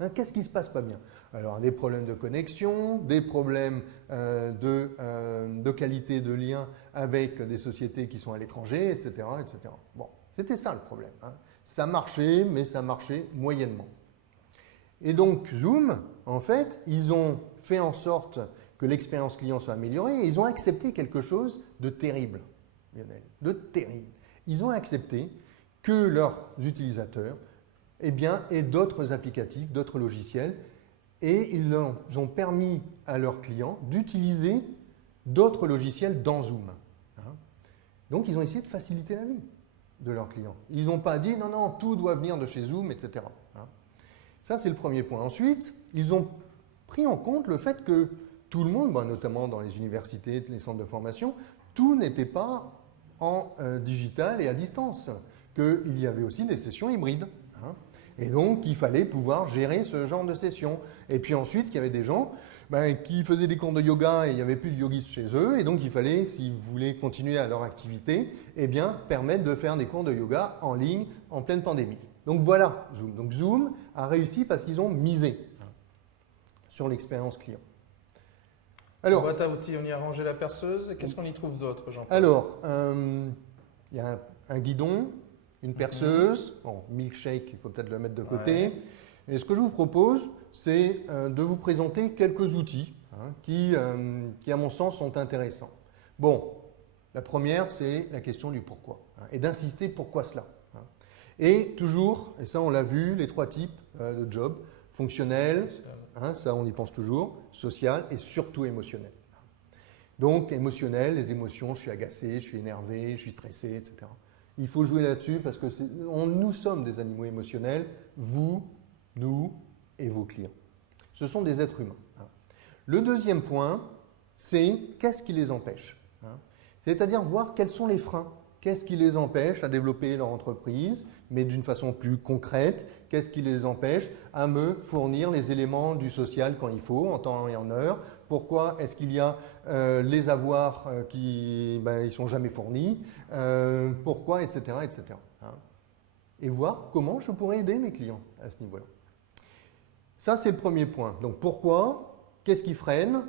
Hein, qu'est-ce qui ne se passe pas bien? Alors, des problèmes de connexion, des problèmes de qualité de lien avec des sociétés qui sont à l'étranger, etc., etc. Bon, c'était ça le problème. Hein. Ça marchait, mais ça marchait moyennement. Et donc, Zoom, en fait, ils ont fait en sorte que l'expérience client soit améliorée et ils ont accepté quelque chose de terrible, Lionel, de terrible. Ils ont accepté que leurs utilisateurs aient d'autres applicatifs, d'autres logiciels et ils ont permis à leurs clients d'utiliser d'autres logiciels dans Zoom. Hein. Donc, ils ont essayé de faciliter la vie de leurs clients. Ils n'ont pas dit non, non, tout doit venir de chez Zoom, etc. Hein. Ça, c'est le premier point. Ensuite, ils ont pris en compte le fait que tout le monde, notamment dans les universités, les centres de formation, tout n'était pas en digital et à distance, qu'il y avait aussi des sessions hybrides. Hein. Et donc, il fallait pouvoir gérer ce genre de sessions. Et puis ensuite, il y avait des gens qui faisaient des cours de yoga et il n'y avait plus de yogistes chez eux. Et donc, il fallait, s'ils voulaient continuer à leur activité, permettre de faire des cours de yoga en ligne en pleine pandémie. Donc voilà Zoom. Donc Zoom a réussi parce qu'ils ont misé sur l'expérience client. Alors, boîte à outils, on y a rangé la perceuse. Qu'est-ce qu'on y trouve d'autre, Jean-Paul? Alors, il y a un guidon, une perceuse, bon, milkshake, il faut peut-être le mettre de côté. Ouais. Et ce que je vous propose, c'est de vous présenter quelques outils qui, à mon sens, sont intéressants. Bon, la première, c'est la question du pourquoi, et d'insister pourquoi cela. Et toujours, et ça on l'a vu, les 3 types de jobs, fonctionnel, ça on y pense toujours, social et surtout émotionnel. Donc émotionnel, les émotions, je suis agacé, je suis énervé, je suis stressé, etc. Il faut jouer là-dessus parce que nous sommes des animaux émotionnels, vous, nous et vos clients. Ce sont des êtres humains. Le deuxième point, c'est qu'est-ce qui les empêche? C'est-à-dire voir quels sont les freins. Qu'est-ce qui les empêche à développer leur entreprise, mais d'une façon plus concrète? Qu'est-ce qui les empêche à me fournir les éléments du social quand il faut, en temps et en heure? Pourquoi est-ce qu'il y a les avoirs qui ne sont jamais fournis? Pourquoi, etc. etc. Et voir comment je pourrais aider mes clients à ce niveau-là. Ça, c'est le premier point. Donc pourquoi? Qu'est-ce qui freine?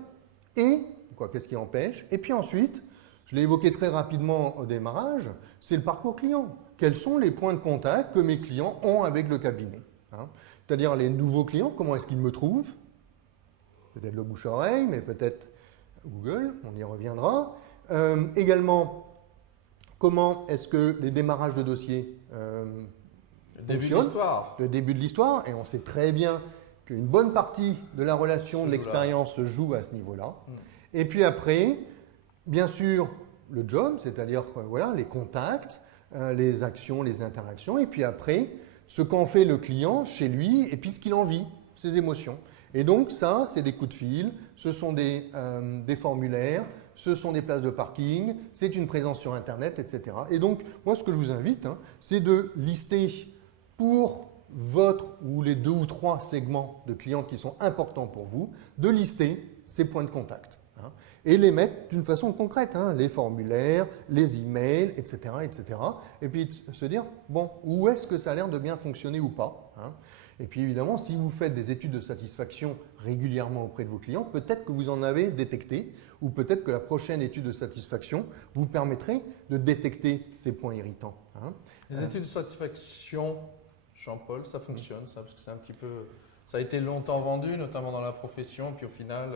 Et qu'est-ce qui empêche? Et puis ensuite, je l'ai évoqué très rapidement au démarrage, c'est le parcours client. Quels sont les points de contact que mes clients ont avec le cabinet? C'est-à-dire les nouveaux clients, comment est-ce qu'ils me trouvent? Peut-être le bouche-oreille, mais peut-être Google, on y reviendra. Également, comment est-ce que les démarrages de dossiers le début de l'histoire. Le début de l'histoire, et on sait très bien qu'une bonne partie de la relation, de l'expérience se joue à ce niveau-là. Et puis après, bien sûr, le job, c'est-à-dire les contacts, les actions, les interactions, et puis après, ce qu'en fait le client chez lui, et puis ce qu'il en vit, ses émotions. Et donc ça, c'est des coups de fil, ce sont des formulaires, ce sont des places de parking, c'est une présence sur Internet, etc. Et donc, moi, ce que je vous invite, c'est de lister pour votre ou les 2 ou 3 segments de clients qui sont importants pour vous, de lister ces points de contact. Et les mettre d'une façon concrète, les formulaires, les emails, etc., etc. Et puis se dire, bon, où est-ce que ça a l'air de bien fonctionner ou pas? Et puis évidemment, si vous faites des études de satisfaction régulièrement auprès de vos clients, peut-être que vous en avez détecté, ou peut-être que la prochaine étude de satisfaction vous permettrait de détecter ces points irritants. Les études de satisfaction, Jean-Paul, ça fonctionne, ça, parce que c'est un petit peu... Ça a été longtemps vendu, notamment dans la profession, puis au final...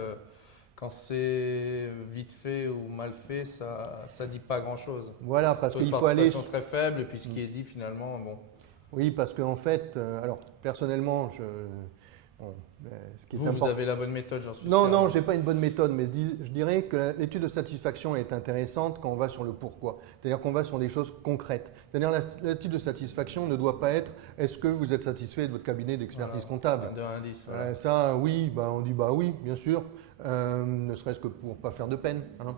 Quand c'est vite fait ou mal fait, ça ne dit pas grand-chose. Voilà, parce qu'il faut aller... Une participation très faible, et puis ce qui est dit finalement, bon... Oui, parce qu'en fait, alors personnellement, Bon, ce qui est Vous important. avez la bonne méthode, j'en suis Non, sûr. non, je n'ai pas une bonne méthode, mais je dirais que l'étude de satisfaction est intéressante quand on va sur le pourquoi. C'est-à-dire qu'on va sur des choses concrètes. C'est-à-dire l'étude de satisfaction ne doit pas être est-ce que vous êtes satisfait de votre cabinet d'expertise comptable. De 1 à 10. Voilà. Ça, oui, on dit bah oui, bien sûr, ne serait-ce que pour ne pas faire de peine. Hein.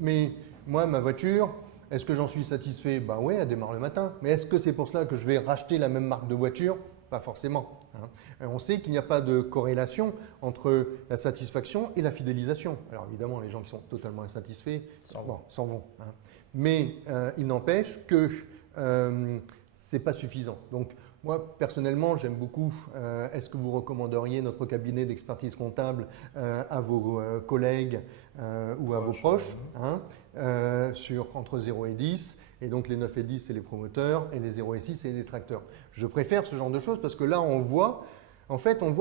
Mais moi, ma voiture, est-ce que j'en suis satisfait? Bah oui, elle démarre le matin. Mais est-ce que c'est pour cela que je vais racheter la même marque de voiture? Pas forcément. Hein. On sait qu'il n'y a pas de corrélation entre la satisfaction et la fidélisation. Alors évidemment, les gens qui sont totalement insatisfaits s'en vont. Hein. Mais il n'empêche que ce n'est pas suffisant. Donc moi, personnellement, j'aime beaucoup. Est-ce que vous recommanderiez notre cabinet d'expertise comptable à vos collègues ou à vos proches, hein, entre 0 et 10? Et donc les 9 et 10, c'est les promoteurs, et les 0 et 6, c'est les détracteurs. Je préfère ce genre de choses parce que là, on voit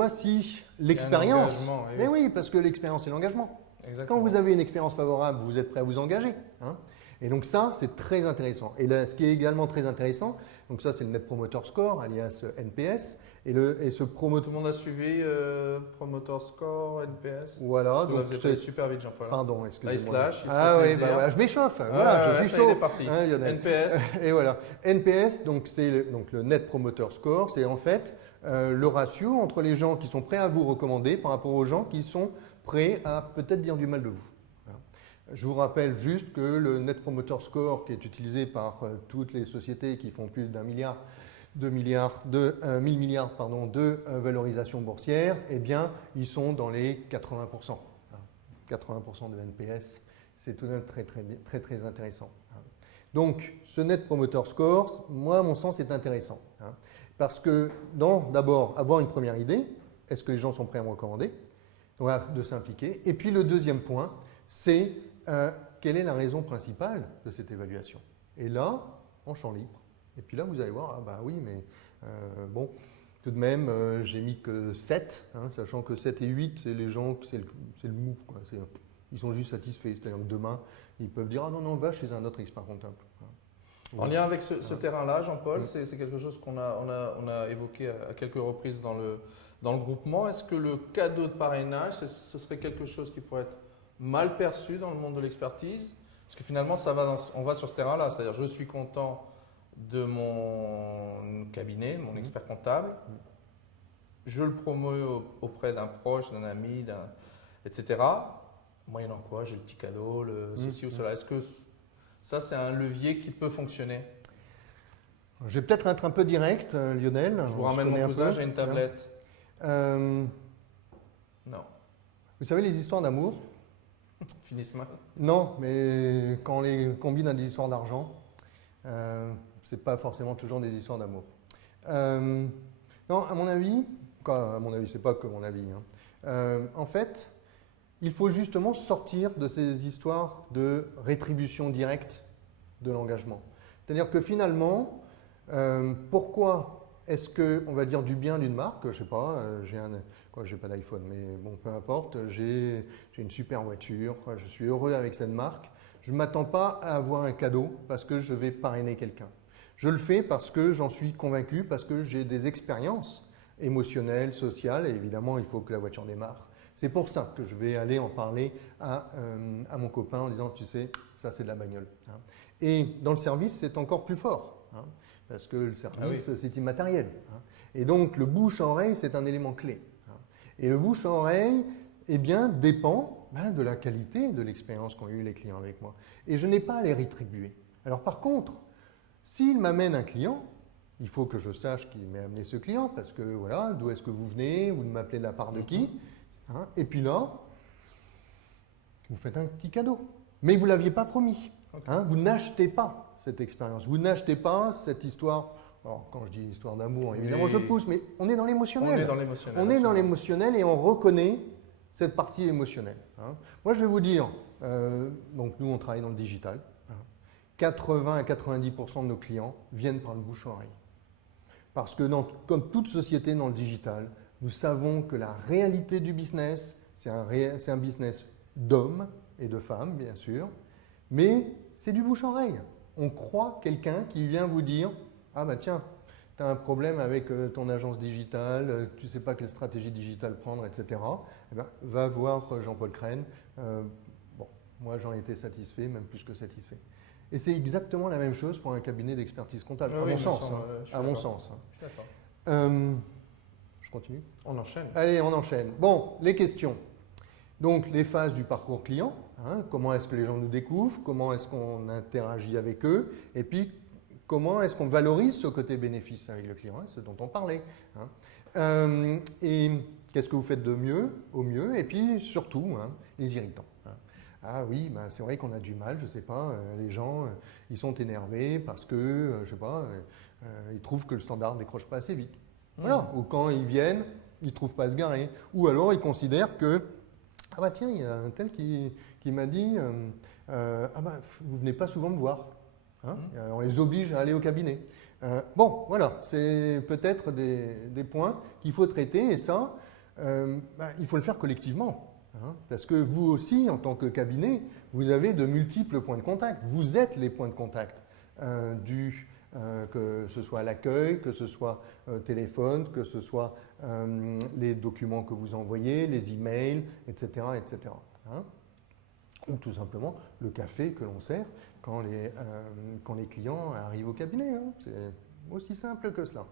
si l'expérience… Mais oui, parce que l'expérience, c'est l'engagement. Quand vous avez une expérience favorable, vous êtes prêt à vous engager. Hein. Et donc ça, c'est très intéressant. Et là, ce qui est également très intéressant, donc ça, c'est le Net Promoter Score, alias NPS. Et ce promoteur… Tout le monde a suivi Promoter Score, NPS. Voilà. Donc vous êtes allé super vite, Jean-Paul. Pardon, excusez-moi. Là, ah oui, bah voilà, je m'échauffe. Voilà, je suis chaud. C'est parti. Hein, NPS. Et voilà. NPS, donc c'est le Net Promoter Score, c'est en fait le ratio entre les gens qui sont prêts à vous recommander par rapport aux gens qui sont prêts à peut-être dire du mal de vous. Je vous rappelle juste que le Net Promoter Score qui est utilisé par toutes les sociétés qui font plus d'1 milliard, 1000 milliards de valorisation boursière, eh bien, ils sont dans les 80%. 80% de NPS, c'est tout de même très intéressant. Donc, ce Net Promoter Score, moi, à mon sens, est intéressant. Parce que, d'abord, avoir une première idée, est-ce que les gens sont prêts à me recommander? Voilà, de s'impliquer. Et puis, le deuxième point, c'est quelle est la raison principale de cette évaluation? Et là, en champ libre. Et puis là, vous allez voir, ah bah oui, mais bon, tout de même, j'ai mis que 7, hein, sachant que 7 et 8, c'est les gens, c'est le mou, quoi. Ils sont juste satisfaits. C'est-à-dire que demain, ils peuvent dire, ah non, non, va chez un autre expert comptable. En lien avec ce terrain-là, Jean-Paul, c'est quelque chose qu'on a évoqué à quelques reprises dans le groupement. Est-ce que le cadeau de parrainage, ce serait quelque chose qui pourrait être mal perçu dans le monde de l'expertise? Parce que finalement, on va sur ce terrain-là. C'est-à-dire, je suis content de mon cabinet, mon expert comptable. Je le promeus auprès d'un proche, d'un ami, etc. Moyennant quoi, j'ai le petit cadeau, ceci ou cela. Est-ce que ça, c'est un levier qui peut fonctionner? Je vais peut-être être un peu direct, Lionel. Je vous ramène mon cousin, j'ai une tablette. Non. Vous savez, les histoires d'amour finissent mal. Non, mais quand on les combine à des histoires d'argent, c'est pas forcément toujours des histoires d'amour. Non, à mon avis, c'est pas que mon avis. Hein. En fait, il faut justement sortir de ces histoires de rétribution directe de l'engagement. C'est-à-dire que finalement, pourquoi est-ce qu'on va dire du bien d'une marque? Je sais pas, j'ai pas d'iPhone, mais bon, peu importe, j'ai une super voiture, je suis heureux avec cette marque. Je ne m'attends pas à avoir un cadeau parce que je vais parrainer quelqu'un. Je le fais parce que j'en suis convaincu, parce que j'ai des expériences émotionnelles, sociales, et évidemment, il faut que la voiture démarre. C'est pour ça que je vais aller en parler à mon copain en disant, tu sais, ça c'est de la bagnole. Hein. Et dans le service, c'est encore plus fort, hein, parce que le service, c'est immatériel. Hein. Et donc, le bouche-oreille, c'est un élément clé. Hein. Et le bouche-oreille, eh bien, dépend de la qualité de l'expérience qu'ont eu les clients avec moi. Et je n'ai pas à les rétribuer. Alors par contre, s'il m'amène un client, il faut que je sache qui m'a amené ce client, parce que voilà, d'où est-ce que vous venez, vous m'appelez de la part de qui, hein, et puis là, vous faites un petit cadeau. Mais vous ne l'aviez pas promis. Hein, vous n'achetez pas cette expérience, vous n'achetez pas cette histoire. Alors, quand je dis histoire d'amour, évidemment, je pousse, mais on est dans l'émotionnel. On est dans l'émotionnel. On est dans l'émotionnel et on reconnaît cette partie émotionnelle. Hein. Moi, je vais vous dire, donc nous, on travaille dans le digital. Hein. 80 à 90% de nos clients viennent par le bouche-oreille. Parce que, comme toute société dans le digital, nous savons que la réalité du business, c'est un business d'hommes et de femmes, bien sûr, mais c'est du bouche-oreille. On croit quelqu'un qui vient vous dire « Ah bah tiens, tu as un problème avec ton agence digitale, tu ne sais pas quelle stratégie digitale prendre, etc., eh ben, va voir Jean-Paul Crène. Bon, moi, j'en étais satisfait, même plus que satisfait. Et c'est exactement la même chose pour un cabinet d'expertise comptable, à mon sens. À mon sens. Je suis d'accord. Je continue. On enchaîne. Allez, on enchaîne. Bon, les questions. Donc, les phases du parcours client. Comment est-ce que les gens nous découvrent? Comment est-ce qu'on interagit avec eux? Et puis, comment est-ce qu'on valorise ce côté bénéfice avec le client, ce dont on parlait. Et qu'est-ce que vous faites de mieux, au mieux? Et puis, surtout, les irritants. Ah oui, ben c'est vrai qu'on a du mal, je ne sais pas, les gens, ils sont énervés parce que, je ne sais pas, ils trouvent que le standard ne décroche pas assez vite. Voilà. Ou quand ils viennent, ils ne trouvent pas à se garer. Ou alors ils considèrent que, ah bah tiens, il y a un tel qui m'a dit, ah bah vous venez pas souvent me voir. On les oblige à aller au cabinet. Bon, voilà, c'est peut-être des points qu'il faut traiter et ça, il faut le faire collectivement. Parce que vous aussi, en tant que cabinet, vous avez de multiples points de contact. Vous êtes les points de contact que ce soit à l'accueil, que ce soit téléphone, que ce soit les documents que vous envoyez, les emails, etc. etc. Ou tout simplement le café que l'on sert quand les clients arrivent au cabinet. C'est aussi simple que cela.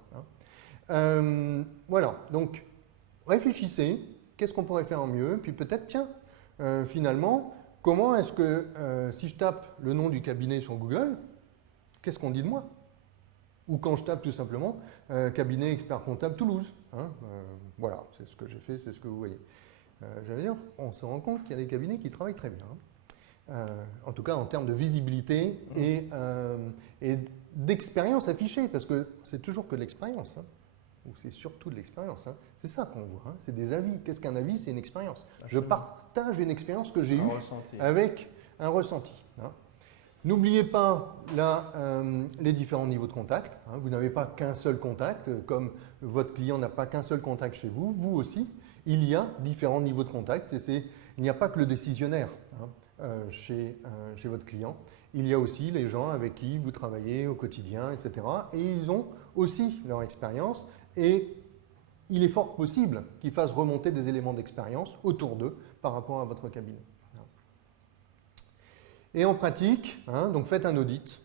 Voilà, donc réfléchissez. Qu'est-ce qu'on pourrait faire en mieux? Puis peut-être, tiens, finalement, comment est-ce que si je tape le nom du cabinet sur Google, qu'est-ce qu'on dit de moi? Ou quand je tape tout simplement cabinet expert comptable Toulouse. Voilà, c'est ce que j'ai fait, c'est ce que vous voyez. J'allais dire, on se rend compte qu'il y a des cabinets qui travaillent très bien. En tout cas, en termes de visibilité et d'expérience affichée, parce que c'est toujours que de l'expérience. Ou c'est surtout de l'expérience. C'est ça qu'on voit, c'est des avis. Qu'est-ce qu'un avis? C'est une expérience. Je partage une expérience que j'ai eue avec un ressenti. N'oubliez pas là, les différents niveaux de contact. Vous n'avez pas qu'un seul contact, comme votre client n'a pas qu'un seul contact chez vous, vous aussi, il y a différents niveaux de contact et il n'y a pas que le décisionnaire chez votre client. Il y a aussi les gens avec qui vous travaillez au quotidien, etc. Et ils ont aussi leur expérience et il est fort possible qu'ils fassent remonter des éléments d'expérience autour d'eux par rapport à votre cabinet. Et en pratique, donc faites un audit.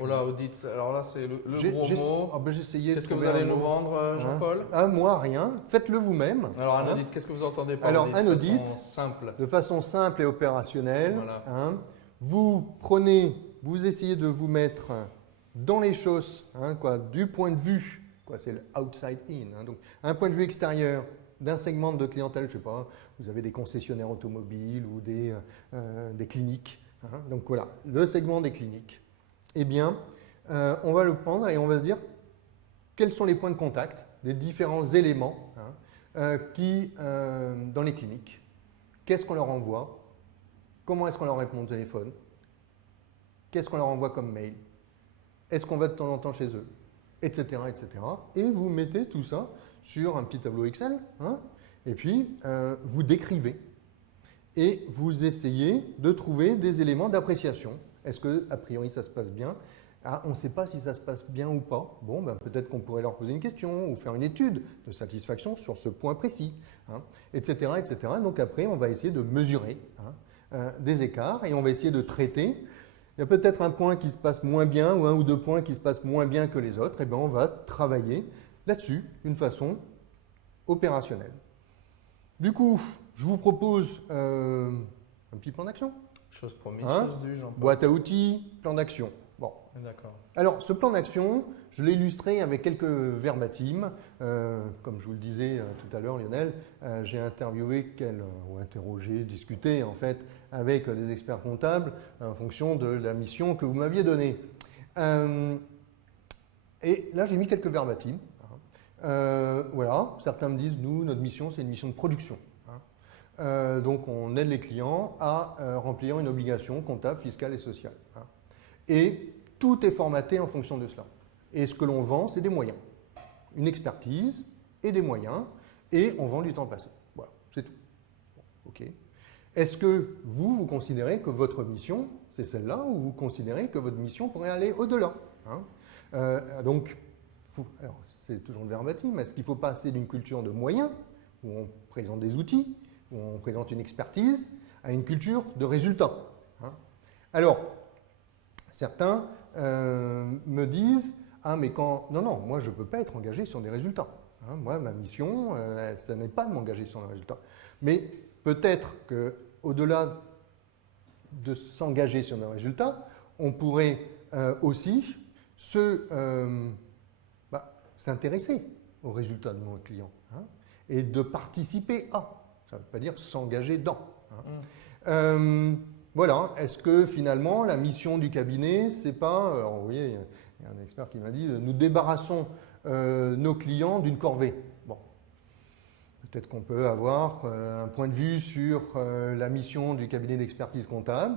Audit, alors là c'est le gros mot. Qu'est-ce que vous allez nous vendre, Jean-Paul? Moi, rien. Faites-le vous-même. Alors un audit, qu'est-ce que vous entendez par audit? Un audit, simple. De façon simple et opérationnelle. Voilà. Vous essayez de vous mettre dans les choses, du point de vue, c'est le outside in, donc un point de vue extérieur d'un segment de clientèle, je ne sais pas, vous avez des concessionnaires automobiles ou des cliniques. Donc voilà, le segment des cliniques. Eh bien, on va le prendre et on va se dire quels sont les points de contact des différents éléments dans les cliniques. Qu'est-ce qu'on leur envoie? Comment est-ce qu'on leur répond au téléphone? Qu'est-ce qu'on leur envoie comme mail? Est-ce qu'on va de temps en temps chez eux? Etc. etc. Et vous mettez tout ça sur un petit tableau Excel. Et puis, vous décrivez. Et vous essayez de trouver des éléments d'appréciation. Est-ce que, a priori, ça se passe bien? On ne sait pas si ça se passe bien ou pas. Bon, peut-être qu'on pourrait leur poser une question ou faire une étude de satisfaction sur ce point précis, etc., etc. Donc après, on va essayer de mesurer des écarts et on va essayer de traiter. Il y a peut-être un point qui se passe moins bien ou un ou deux points qui se passent moins bien que les autres. Et bien, on va travailler là-dessus d'une façon opérationnelle. Du coup, je vous propose un petit plan d'action. Chose promise, chose due, Jean-Paul. Boîte à outils, plan d'action. Bon. D'accord. Alors, ce plan d'action, je l'ai illustré avec quelques verbatim. Comme je vous le disais tout à l'heure, Lionel, j'ai interviewé, interrogé, discuté en fait avec des experts comptables en fonction de la mission que vous m'aviez donnée. Et là, j'ai mis quelques verbatim. Voilà, certains me disent, nous, notre mission, c'est une mission de production. Donc, on aide les clients à remplir une obligation comptable, fiscale et sociale. Et tout est formaté en fonction de cela. Et ce que l'on vend, c'est des moyens. Une expertise et des moyens, et on vend du temps passé. Voilà, c'est tout. OK. Est-ce que vous considérez que votre mission, c'est celle-là, ou vous considérez que votre mission pourrait aller au-delà? Donc, alors c'est toujours le verbatim, est-ce qu'il faut passer d'une culture de moyens, où on présente des outils, où on présente une expertise, à une culture de résultats, hein. Alors, certains me disent, ah mais quand... Non, non, moi je ne peux pas être engagé sur des résultats, hein. Moi, ma mission, ça n'est pas de m'engager sur des résultats. Mais peut-être qu'au-delà de s'engager sur des résultats, on pourrait aussi s'intéresser aux résultats de nos clients, hein, et de participer à. Ça ne veut pas dire s'engager dans, hein. Voilà, est-ce que finalement la mission du cabinet, c'est pas, alors vous voyez, il y a un expert qui m'a dit, nous débarrassons nos clients d'une corvée. Bon, peut-être qu'on peut avoir un point de vue sur la mission du cabinet d'expertise comptable,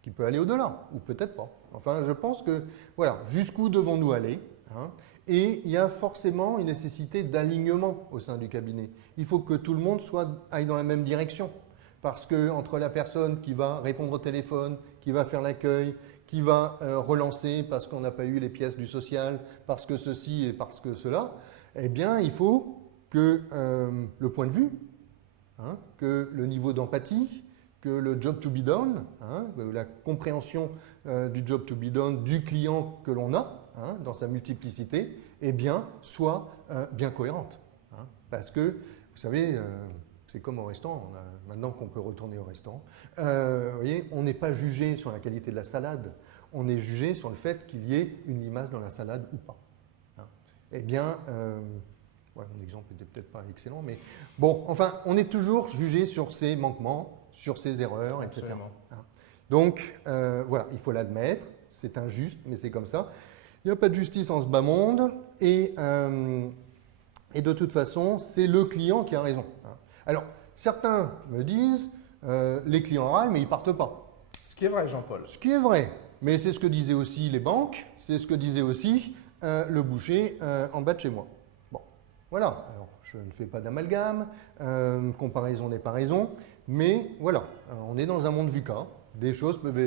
qui peut aller au-delà, ou peut-être pas. Enfin, je pense que, voilà, jusqu'où devons-nous aller, hein, et il y a forcément une nécessité d'alignement au sein du cabinet. Il faut que tout le monde aille dans la même direction. Parce que entre la personne qui va répondre au téléphone, qui va faire l'accueil, qui va relancer parce qu'on n'a pas eu les pièces du social, parce que ceci et parce que cela, eh bien, il faut que le point de vue, hein, que le niveau d'empathie, que le job to be done, hein, la compréhension du job to be done du client que l'on a, hein, dans sa multiplicité, eh bien, soit bien cohérente, hein. Parce que, vous savez, c'est comme au restaurant, maintenant qu'on peut retourner au restaurant, vous voyez, on n'est pas jugé sur la qualité de la salade, on est jugé sur le fait qu'il y ait une limace dans la salade ou pas, hein. Eh bien, ouais, mon exemple n'était peut-être pas excellent, mais bon, enfin, on est toujours jugé sur ses manquements, sur ses erreurs, etc. Absolument. Donc, voilà, il faut l'admettre, c'est injuste, mais c'est comme ça. Il n'y a pas de justice en ce bas monde, et de toute façon, c'est le client qui a raison, hein. Alors, certains me disent, les clients râlent, mais ils ne partent pas. Ce qui est vrai, Jean-Paul. Ce qui est vrai, mais c'est ce que disaient aussi les banques, c'est ce que disait aussi le boucher en bas de chez moi. Bon, voilà, alors je ne fais pas d'amalgame, comparaison n'est pas raison, mais voilà, on est dans un monde VUCA, des choses peuvent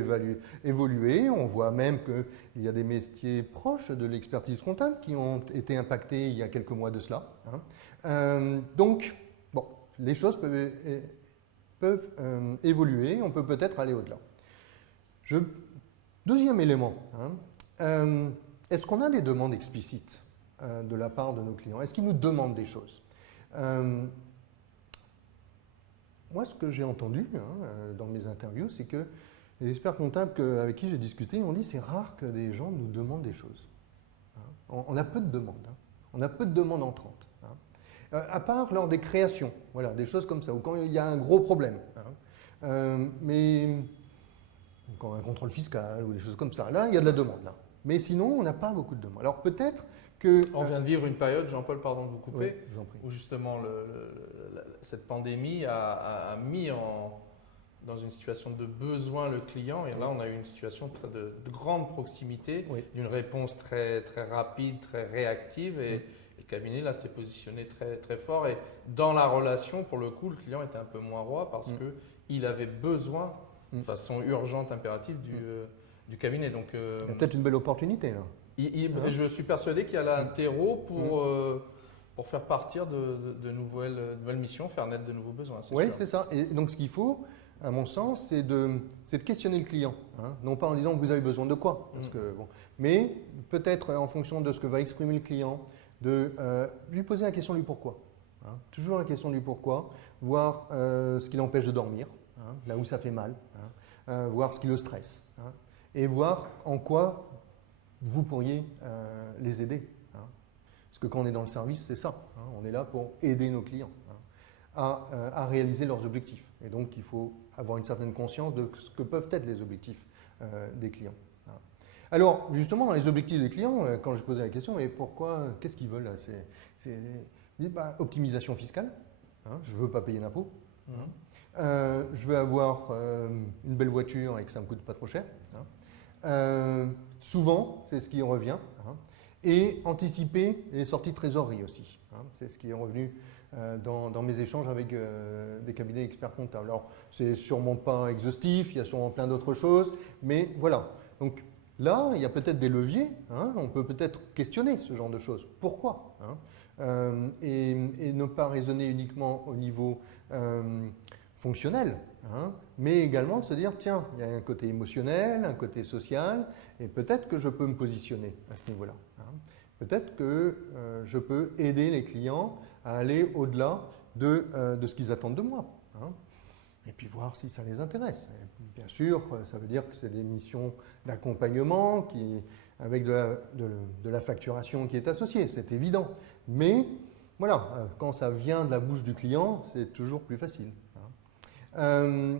évoluer, on voit même qu'il y a des métiers proches de l'expertise comptable qui ont été impactés il y a quelques mois de cela, hein. Donc, bon, les choses peuvent évoluer, on peut peut-être aller au-delà. Deuxième élément, hein, est-ce qu'on a des demandes explicites de la part de nos clients? Est-ce qu'ils nous demandent des choses? Moi, ce que j'ai entendu, hein, dans mes interviews, c'est que les experts comptables avec qui j'ai discuté ont dit c'est rare que des gens nous demandent des choses, hein. On a peu de demandes, hein. On a peu de demandes entrantes, hein. À part lors des créations, voilà, des choses comme ça, ou quand il y a un gros problème, hein. Mais quand un contrôle fiscal ou des choses comme ça, là, il y a de la demande, là. Mais sinon, on n'a pas beaucoup de demandes. Alors peut-être que... On vient de vivre une période, Jean-Paul, pardon de vous couper, oui, je vous en prie, où justement cette pandémie a mis dans une situation de besoin le client. Et là, on a eu une situation de grande proximité, oui, d'une réponse très, très rapide, très réactive. Et le cabinet, là, s'est positionné très, très fort. Et dans la relation, pour le coup, le client était un peu moins roi parce qu'il avait besoin, de façon urgente, impérative, du cabinet. Donc, il y a peut-être une belle opportunité, là. Je suis persuadé qu'il y a là un terreau pour faire partir de nouvelles missions, faire naître de nouveaux besoins. Oui, sûr. c'est ça. Et donc, ce qu'il faut, à mon sens, c'est de questionner le client, hein. Non pas en disant vous avez besoin de quoi, parce que, bon, mais peut-être en fonction de ce que va exprimer le client, de lui poser la question du pourquoi, hein. Toujours la question du pourquoi, voir ce qui l'empêche de dormir, hein, là où ça fait mal, hein, voir ce qui le stresse, hein, et voir en quoi vous pourriez les aider, hein. Parce que quand on est dans le service, c'est ça, hein, on est là pour aider nos clients, hein, à réaliser leurs objectifs. Et donc, il faut avoir une certaine conscience de ce que peuvent être les objectifs des clients, hein. Alors, justement, dans les objectifs des clients, quand je posais la question, mais pourquoi, qu'est-ce qu'ils veulent là? Optimisation fiscale, hein, je ne veux pas payer d'impôts, hein. Je veux avoir une belle voiture et que ça ne me coûte pas trop cher, hein. Souvent, c'est ce qui revient, hein. Et anticiper les sorties de trésorerie aussi, hein. C'est ce qui est revenu dans mes échanges avec des cabinets experts comptables. Alors, c'est sûrement pas exhaustif, il y a sûrement plein d'autres choses, mais voilà. Donc, Là, il y a peut-être des leviers, hein, on peut peut-être questionner ce genre de choses. Pourquoi, hein, et ne pas raisonner uniquement au niveau fonctionnel, hein, mais également de se dire, tiens, il y a un côté émotionnel, un côté social, et peut-être que je peux me positionner à ce niveau-là. Hein. Peut-être que je peux aider les clients à aller au-delà de ce qu'ils attendent de moi. Hein. Et puis voir si ça les intéresse. Et bien sûr, ça veut dire que c'est des missions d'accompagnement avec de la facturation qui est associée, c'est évident. Mais voilà, quand ça vient de la bouche du client, c'est toujours plus facile. Hein.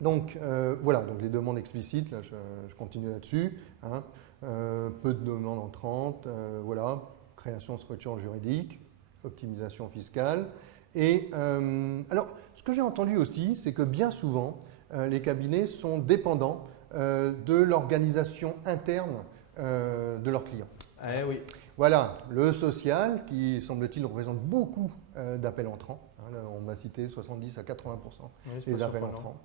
Donc voilà, donc les demandes explicites, là, je continue là-dessus. Hein. Peu de demandes entrantes, voilà, création de structure juridique, optimisation fiscale. Et alors, ce que j'ai entendu aussi, c'est que bien souvent, les cabinets sont dépendants de l'organisation interne de leurs clients. Eh oui. Voilà, le social, qui semble-t-il représente beaucoup d'appels entrants. Hein, là, on m'a cité 70 à 80% Oui, des appels entrants.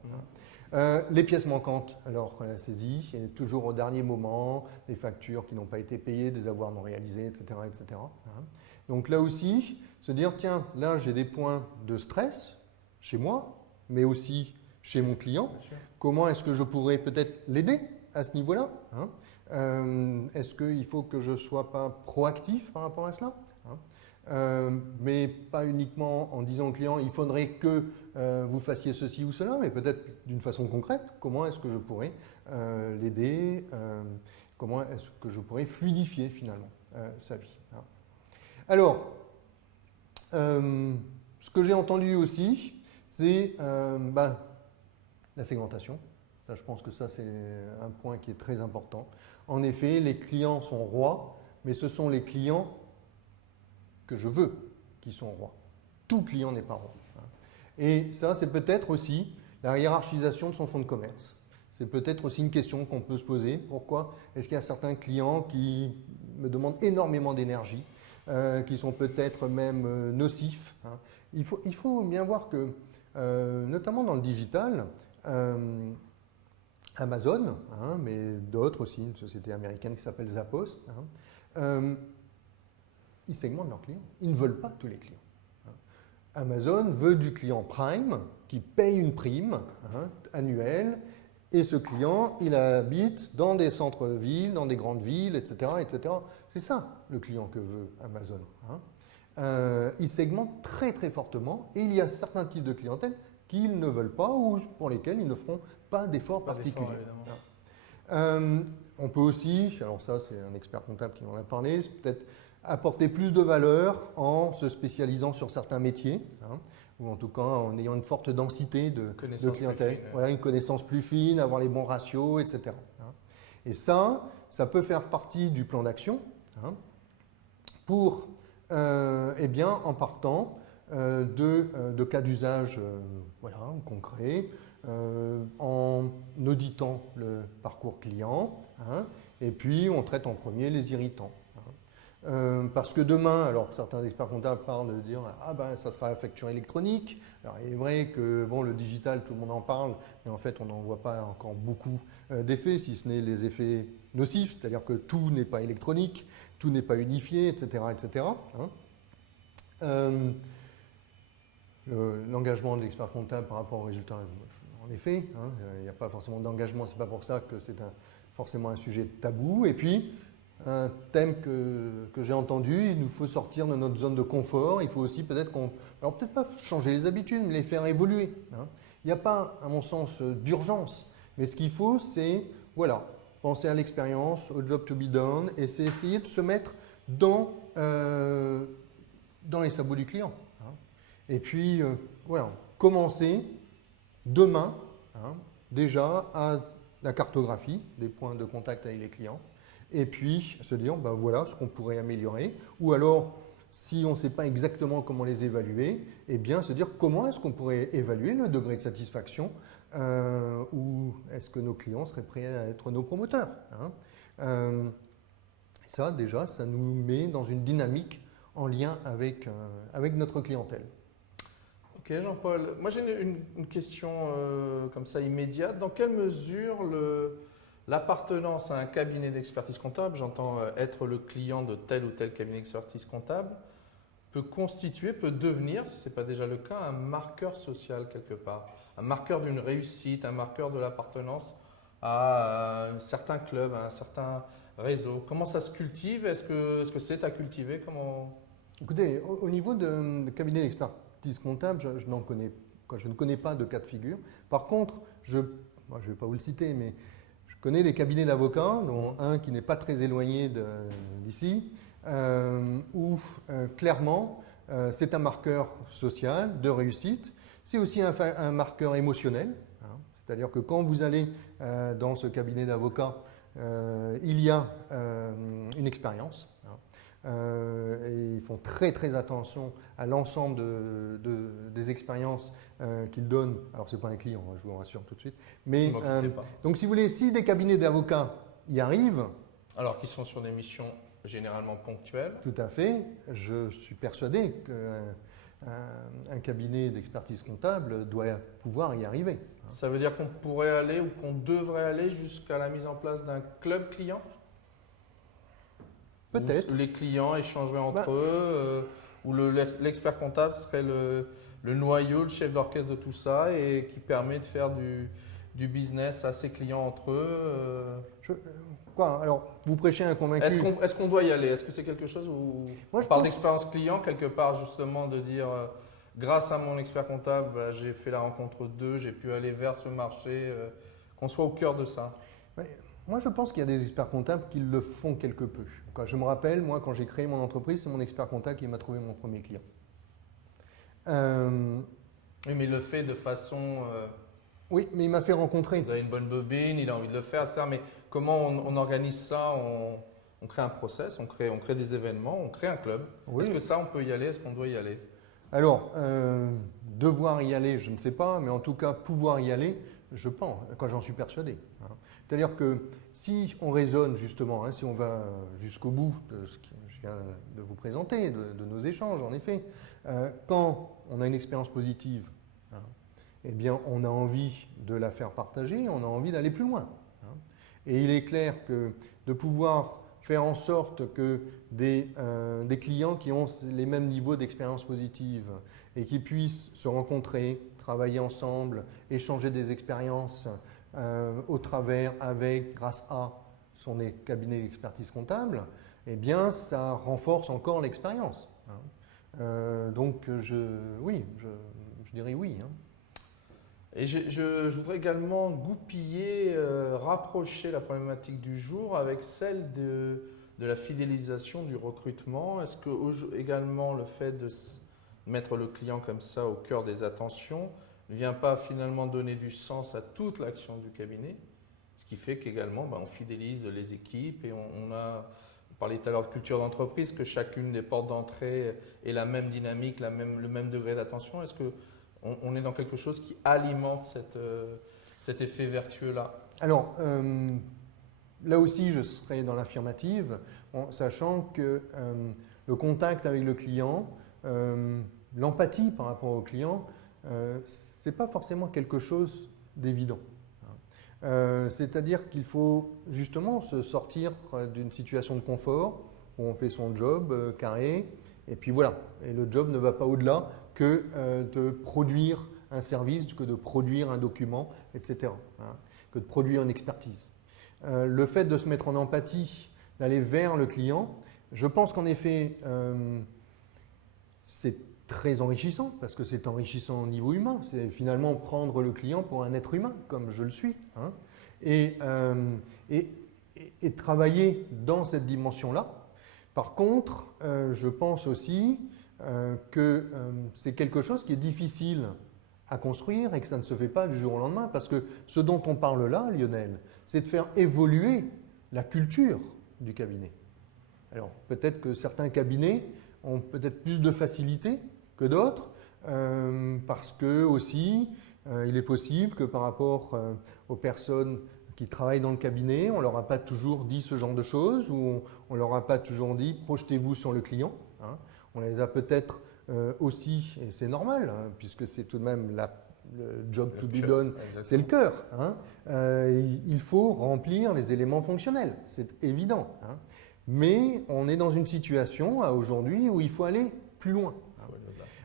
Les pièces manquantes, alors la saisie, et toujours au dernier moment, des factures qui n'ont pas été payées, des avoirs non réalisés, etc. etc. Hein. Donc là aussi, se dire, tiens, là j'ai des points de stress chez moi, mais aussi chez mon client. Comment est-ce que je pourrais peut-être l'aider à ce niveau-là, hein. Est-ce qu'il faut que je ne sois pas proactif par rapport à cela, hein, mais pas uniquement en disant au client, il faudrait que vous fassiez ceci ou cela, mais peut-être d'une façon concrète, comment est-ce que je pourrais l'aider, comment est-ce que je pourrais fluidifier finalement sa vie. Hein. Alors, ce que j'ai entendu aussi, c'est la segmentation. Ça, je pense que ça, c'est un point qui est très important. En effet, les clients sont rois, mais ce sont les clients que je veux qui sont rois. Tout client n'est pas roi. Et ça, c'est peut-être aussi la hiérarchisation de son fonds de commerce. C'est peut-être aussi une question qu'on peut se poser. Pourquoi est-ce qu'il y a certains clients qui me demandent énormément d'énergie, qui sont peut-être même nocifs, hein. Il faut bien voir que, notamment dans le digital, Amazon, hein, mais d'autres aussi, une société américaine qui s'appelle Zappos, hein, ils segmentent leurs clients. Ils ne veulent pas tous les clients. Hein. Amazon veut du client Prime qui paye une prime, hein, annuelle, et ce client, il habite dans des centres-villes, dans des grandes villes, etc. etc. C'est ça le client que veut Amazon. Hein. Ils segmentent très très fortement, et il y a certains types de clientèle qu'ils ne veulent pas ou pour lesquels ils ne feront pas d'efforts particuliers. On peut aussi, alors ça c'est un expert comptable qui m'en a parlé, peut-être apporter plus de valeur en se spécialisant sur certains métiers, hein, ou en tout cas en ayant une forte densité de clientèle, voilà, une connaissance plus fine, avoir les bons ratios, etc. Hein. Et ça peut faire partie du plan d'action, hein, pour, eh bien, en partant de cas d'usage voilà, concrets, en auditant le parcours client, hein, et puis on traite en premier les irritants. Hein. Parce que demain, alors certains experts comptables parlent de dire ah ben ça sera la facture électronique. Alors il est vrai que bon le digital tout le monde en parle, mais en fait on n'en voit pas encore beaucoup d'effets, si ce n'est les effets nocifs, c'est-à-dire que tout n'est pas électronique, tout n'est pas unifié, etc. etc. Hein. L'engagement de l'expert comptable par rapport aux résultats, en effet, hein, il n'y a pas forcément d'engagement, c'est pas pour ça que c'est forcément un sujet tabou. Et puis, un thème que j'ai entendu, il nous faut sortir de notre zone de confort, il faut aussi peut-être alors peut-être pas changer les habitudes, mais les faire évoluer. Hein. Il n'y a pas, à mon sens, d'urgence, mais ce qu'il faut, c'est, voilà, penser à l'expérience, au job to be done, et c'est essayer de se mettre dans les sabots du client. Et puis, voilà, commencer demain, hein, déjà, à la cartographie des points de contact avec les clients. Et puis, se dire, ben voilà ce qu'on pourrait améliorer. Ou alors, si on ne sait pas exactement comment les évaluer, eh bien, se dire comment est-ce qu'on pourrait évaluer le degré de satisfaction ou est-ce que nos clients seraient prêts à être nos promoteurs. Hein. Ça, déjà, ça nous met dans une dynamique en lien avec notre clientèle. Ok Jean-Paul, moi j'ai une question comme ça immédiate. Dans quelle mesure l'appartenance à un cabinet d'expertise comptable, j'entends être le client de tel ou tel cabinet d'expertise comptable, peut devenir, si ce n'est pas déjà le cas, un marqueur social quelque part, un marqueur d'une réussite, un marqueur de l'appartenance à un certain club, à un certain réseau. Comment ça se cultive? Est-ce que c'est à cultiver? Comment... Écoutez, au niveau de cabinet d'expertise comptable, je ne connais pas de cas de figure. Par contre, moi, je ne vais pas vous le citer, mais je connais des cabinets d'avocats, dont un qui n'est pas très éloigné d'ici, où clairement, c'est un marqueur social de réussite. C'est aussi un marqueur émotionnel. Hein. C'est-à-dire que quand vous allez dans ce cabinet d'avocats, il y a une expérience. Hein. Et ils font très très attention à l'ensemble des expériences qu'ils donnent. Alors ce n'est pas un client, je vous rassure tout de suite. Mais, donc si vous voulez, si des cabinets d'avocats y arrivent... Alors qu'ils sont sur des missions généralement ponctuelles. Tout à fait. Je suis persuadé qu'un cabinet d'expertise comptable doit pouvoir y arriver. Ça veut dire qu'on pourrait aller ou qu'on devrait aller jusqu'à la mise en place d'un club client? Peut-être. Où les clients échangeraient entre eux, où l'expert comptable serait le noyau, le chef d'orchestre de tout ça et qui permet de faire du business à ses clients entre eux. Alors, vous prêchez un convaincu. Est-ce qu'on doit y aller? Est-ce que c'est quelque chose où on parle d'expérience client quelque part justement de dire grâce à mon expert comptable, j'ai fait la rencontre d'eux, j'ai pu aller vers ce marché, qu'on soit au cœur de ça? Moi, je pense qu'il y a des experts comptables qui le font quelque peu. Je me rappelle, moi, quand j'ai créé mon entreprise, c'est mon expert comptable qui m'a trouvé mon premier client. Oui, mais il le fait de façon... Oui, mais il m'a fait rencontrer. Vous avez une bonne bobine, il a envie de le faire, etc. Mais comment on organise ça? On crée un process, on crée des événements, on crée un club. Oui. Est-ce que ça, on peut y aller? Est-ce qu'on doit y aller? Alors, devoir y aller, je ne sais pas, mais en tout cas, pouvoir y aller, je pense, quand j'en suis persuadé. C'est-à-dire que si on raisonne justement, si on va jusqu'au bout de ce que je viens de vous présenter, de nos échanges, en effet, quand on a une expérience positive, eh bien, on a envie de la faire partager, on a envie d'aller plus loin. Et il est clair que de pouvoir faire en sorte que des clients qui ont les mêmes niveaux d'expérience positive et qui puissent se rencontrer, travailler ensemble, échanger des expériences au travers, avec, grâce à son cabinet d'expertise comptable, eh bien, ça renforce encore l'expérience. Donc, je dirais oui. Et je voudrais également goupiller, rapprocher la problématique du jour avec celle de la fidélisation du recrutement. Est-ce que également le fait de mettre le client comme ça au cœur des attentions ne vient pas finalement donner du sens à toute l'action du cabinet? Ce qui fait qu'également, on fidélise les équipes et on parlait tout à l'heure de culture d'entreprise, que chacune des portes d'entrée ait la même dynamique, le même degré d'attention. Est-ce qu'on est dans quelque chose qui alimente cet effet vertueux-là? Alors, là aussi, je serais dans l'affirmative, sachant que le contact avec le client, l'empathie par rapport au client, ce n'est pas forcément quelque chose d'évident. C'est-à-dire qu'il faut justement se sortir d'une situation de confort où on fait son job carré, et puis voilà. Et le job ne va pas au-delà que de produire un service, que de produire un document, etc. Que de produire une expertise. Le fait de se mettre en empathie, d'aller vers le client, je pense qu'en effet, c'est très enrichissant, parce que c'est enrichissant au niveau humain. C'est finalement prendre le client pour un être humain, comme je le suis. Et travailler dans cette dimension-là. Par contre, je pense aussi que c'est quelque chose qui est difficile à construire et que ça ne se fait pas du jour au lendemain, parce que ce dont on parle là, Lionel, c'est de faire évoluer la culture du cabinet. Alors peut-être que certains cabinets ont peut-être plus de facilité que d'autres, parce que aussi il est possible que par rapport aux personnes qui travaillent dans le cabinet, on ne leur a pas toujours dit ce genre de choses, ou on ne leur a pas toujours dit projetez-vous sur le client. On les a peut-être aussi, et c'est normal, puisque c'est tout de même le job to be cœur, done, exactement. c'est le cœur. Hein. Il faut remplir les éléments fonctionnels, c'est évident. Hein. Mais on est dans une situation aujourd'hui où il faut aller plus loin. Hein.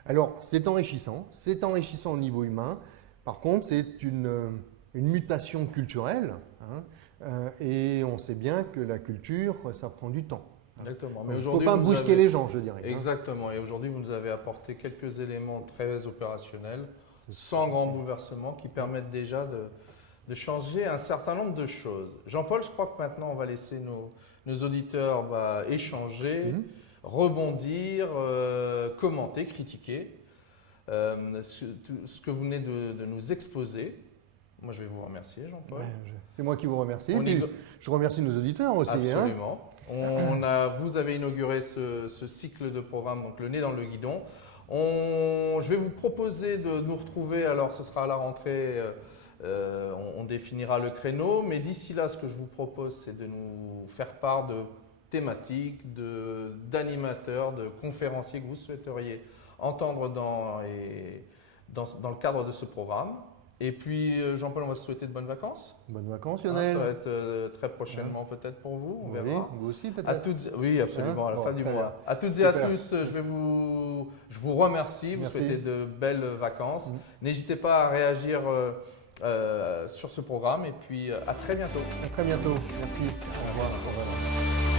Alors, c'est enrichissant au niveau humain. Par contre, c'est une mutation culturelle. Hein. Et on sait bien que la culture, ça prend du temps. Exactement. Il ne faut pas brusquer les gens, je dirais. Exactement. Et aujourd'hui, vous nous avez apporté quelques éléments très opérationnels, sans grand bouleversement, qui permettent déjà de changer un certain nombre de choses. Jean-Paul, je crois que maintenant, on va laisser nos auditeurs échanger, rebondir, commenter, critiquer ce que vous venez de nous exposer. Moi, je vais vous remercier, Jean-Paul. C'est moi qui vous remercie. Je remercie nos auditeurs aussi. Absolument. Vous avez inauguré ce cycle de programme, donc le nez dans le guidon. Je vais vous proposer de nous retrouver, alors ce sera à la rentrée, on définira le créneau, mais d'ici là, ce que je vous propose, c'est de nous faire part de thématiques, d'animateurs, de conférenciers que vous souhaiteriez entendre dans le cadre de ce programme. Et puis, Jean-Paul, on va se souhaiter de bonnes vacances. Bonnes vacances, Lionel. Ça va être très prochainement peut-être pour vous, on verra. Vous aussi peut-être. Oui, absolument, à la fin du mois. À toutes et à tous, je vous remercie, vous souhaitez de belles vacances. N'hésitez pas à réagir sur ce programme et puis à très bientôt. À très bientôt, merci. Au revoir.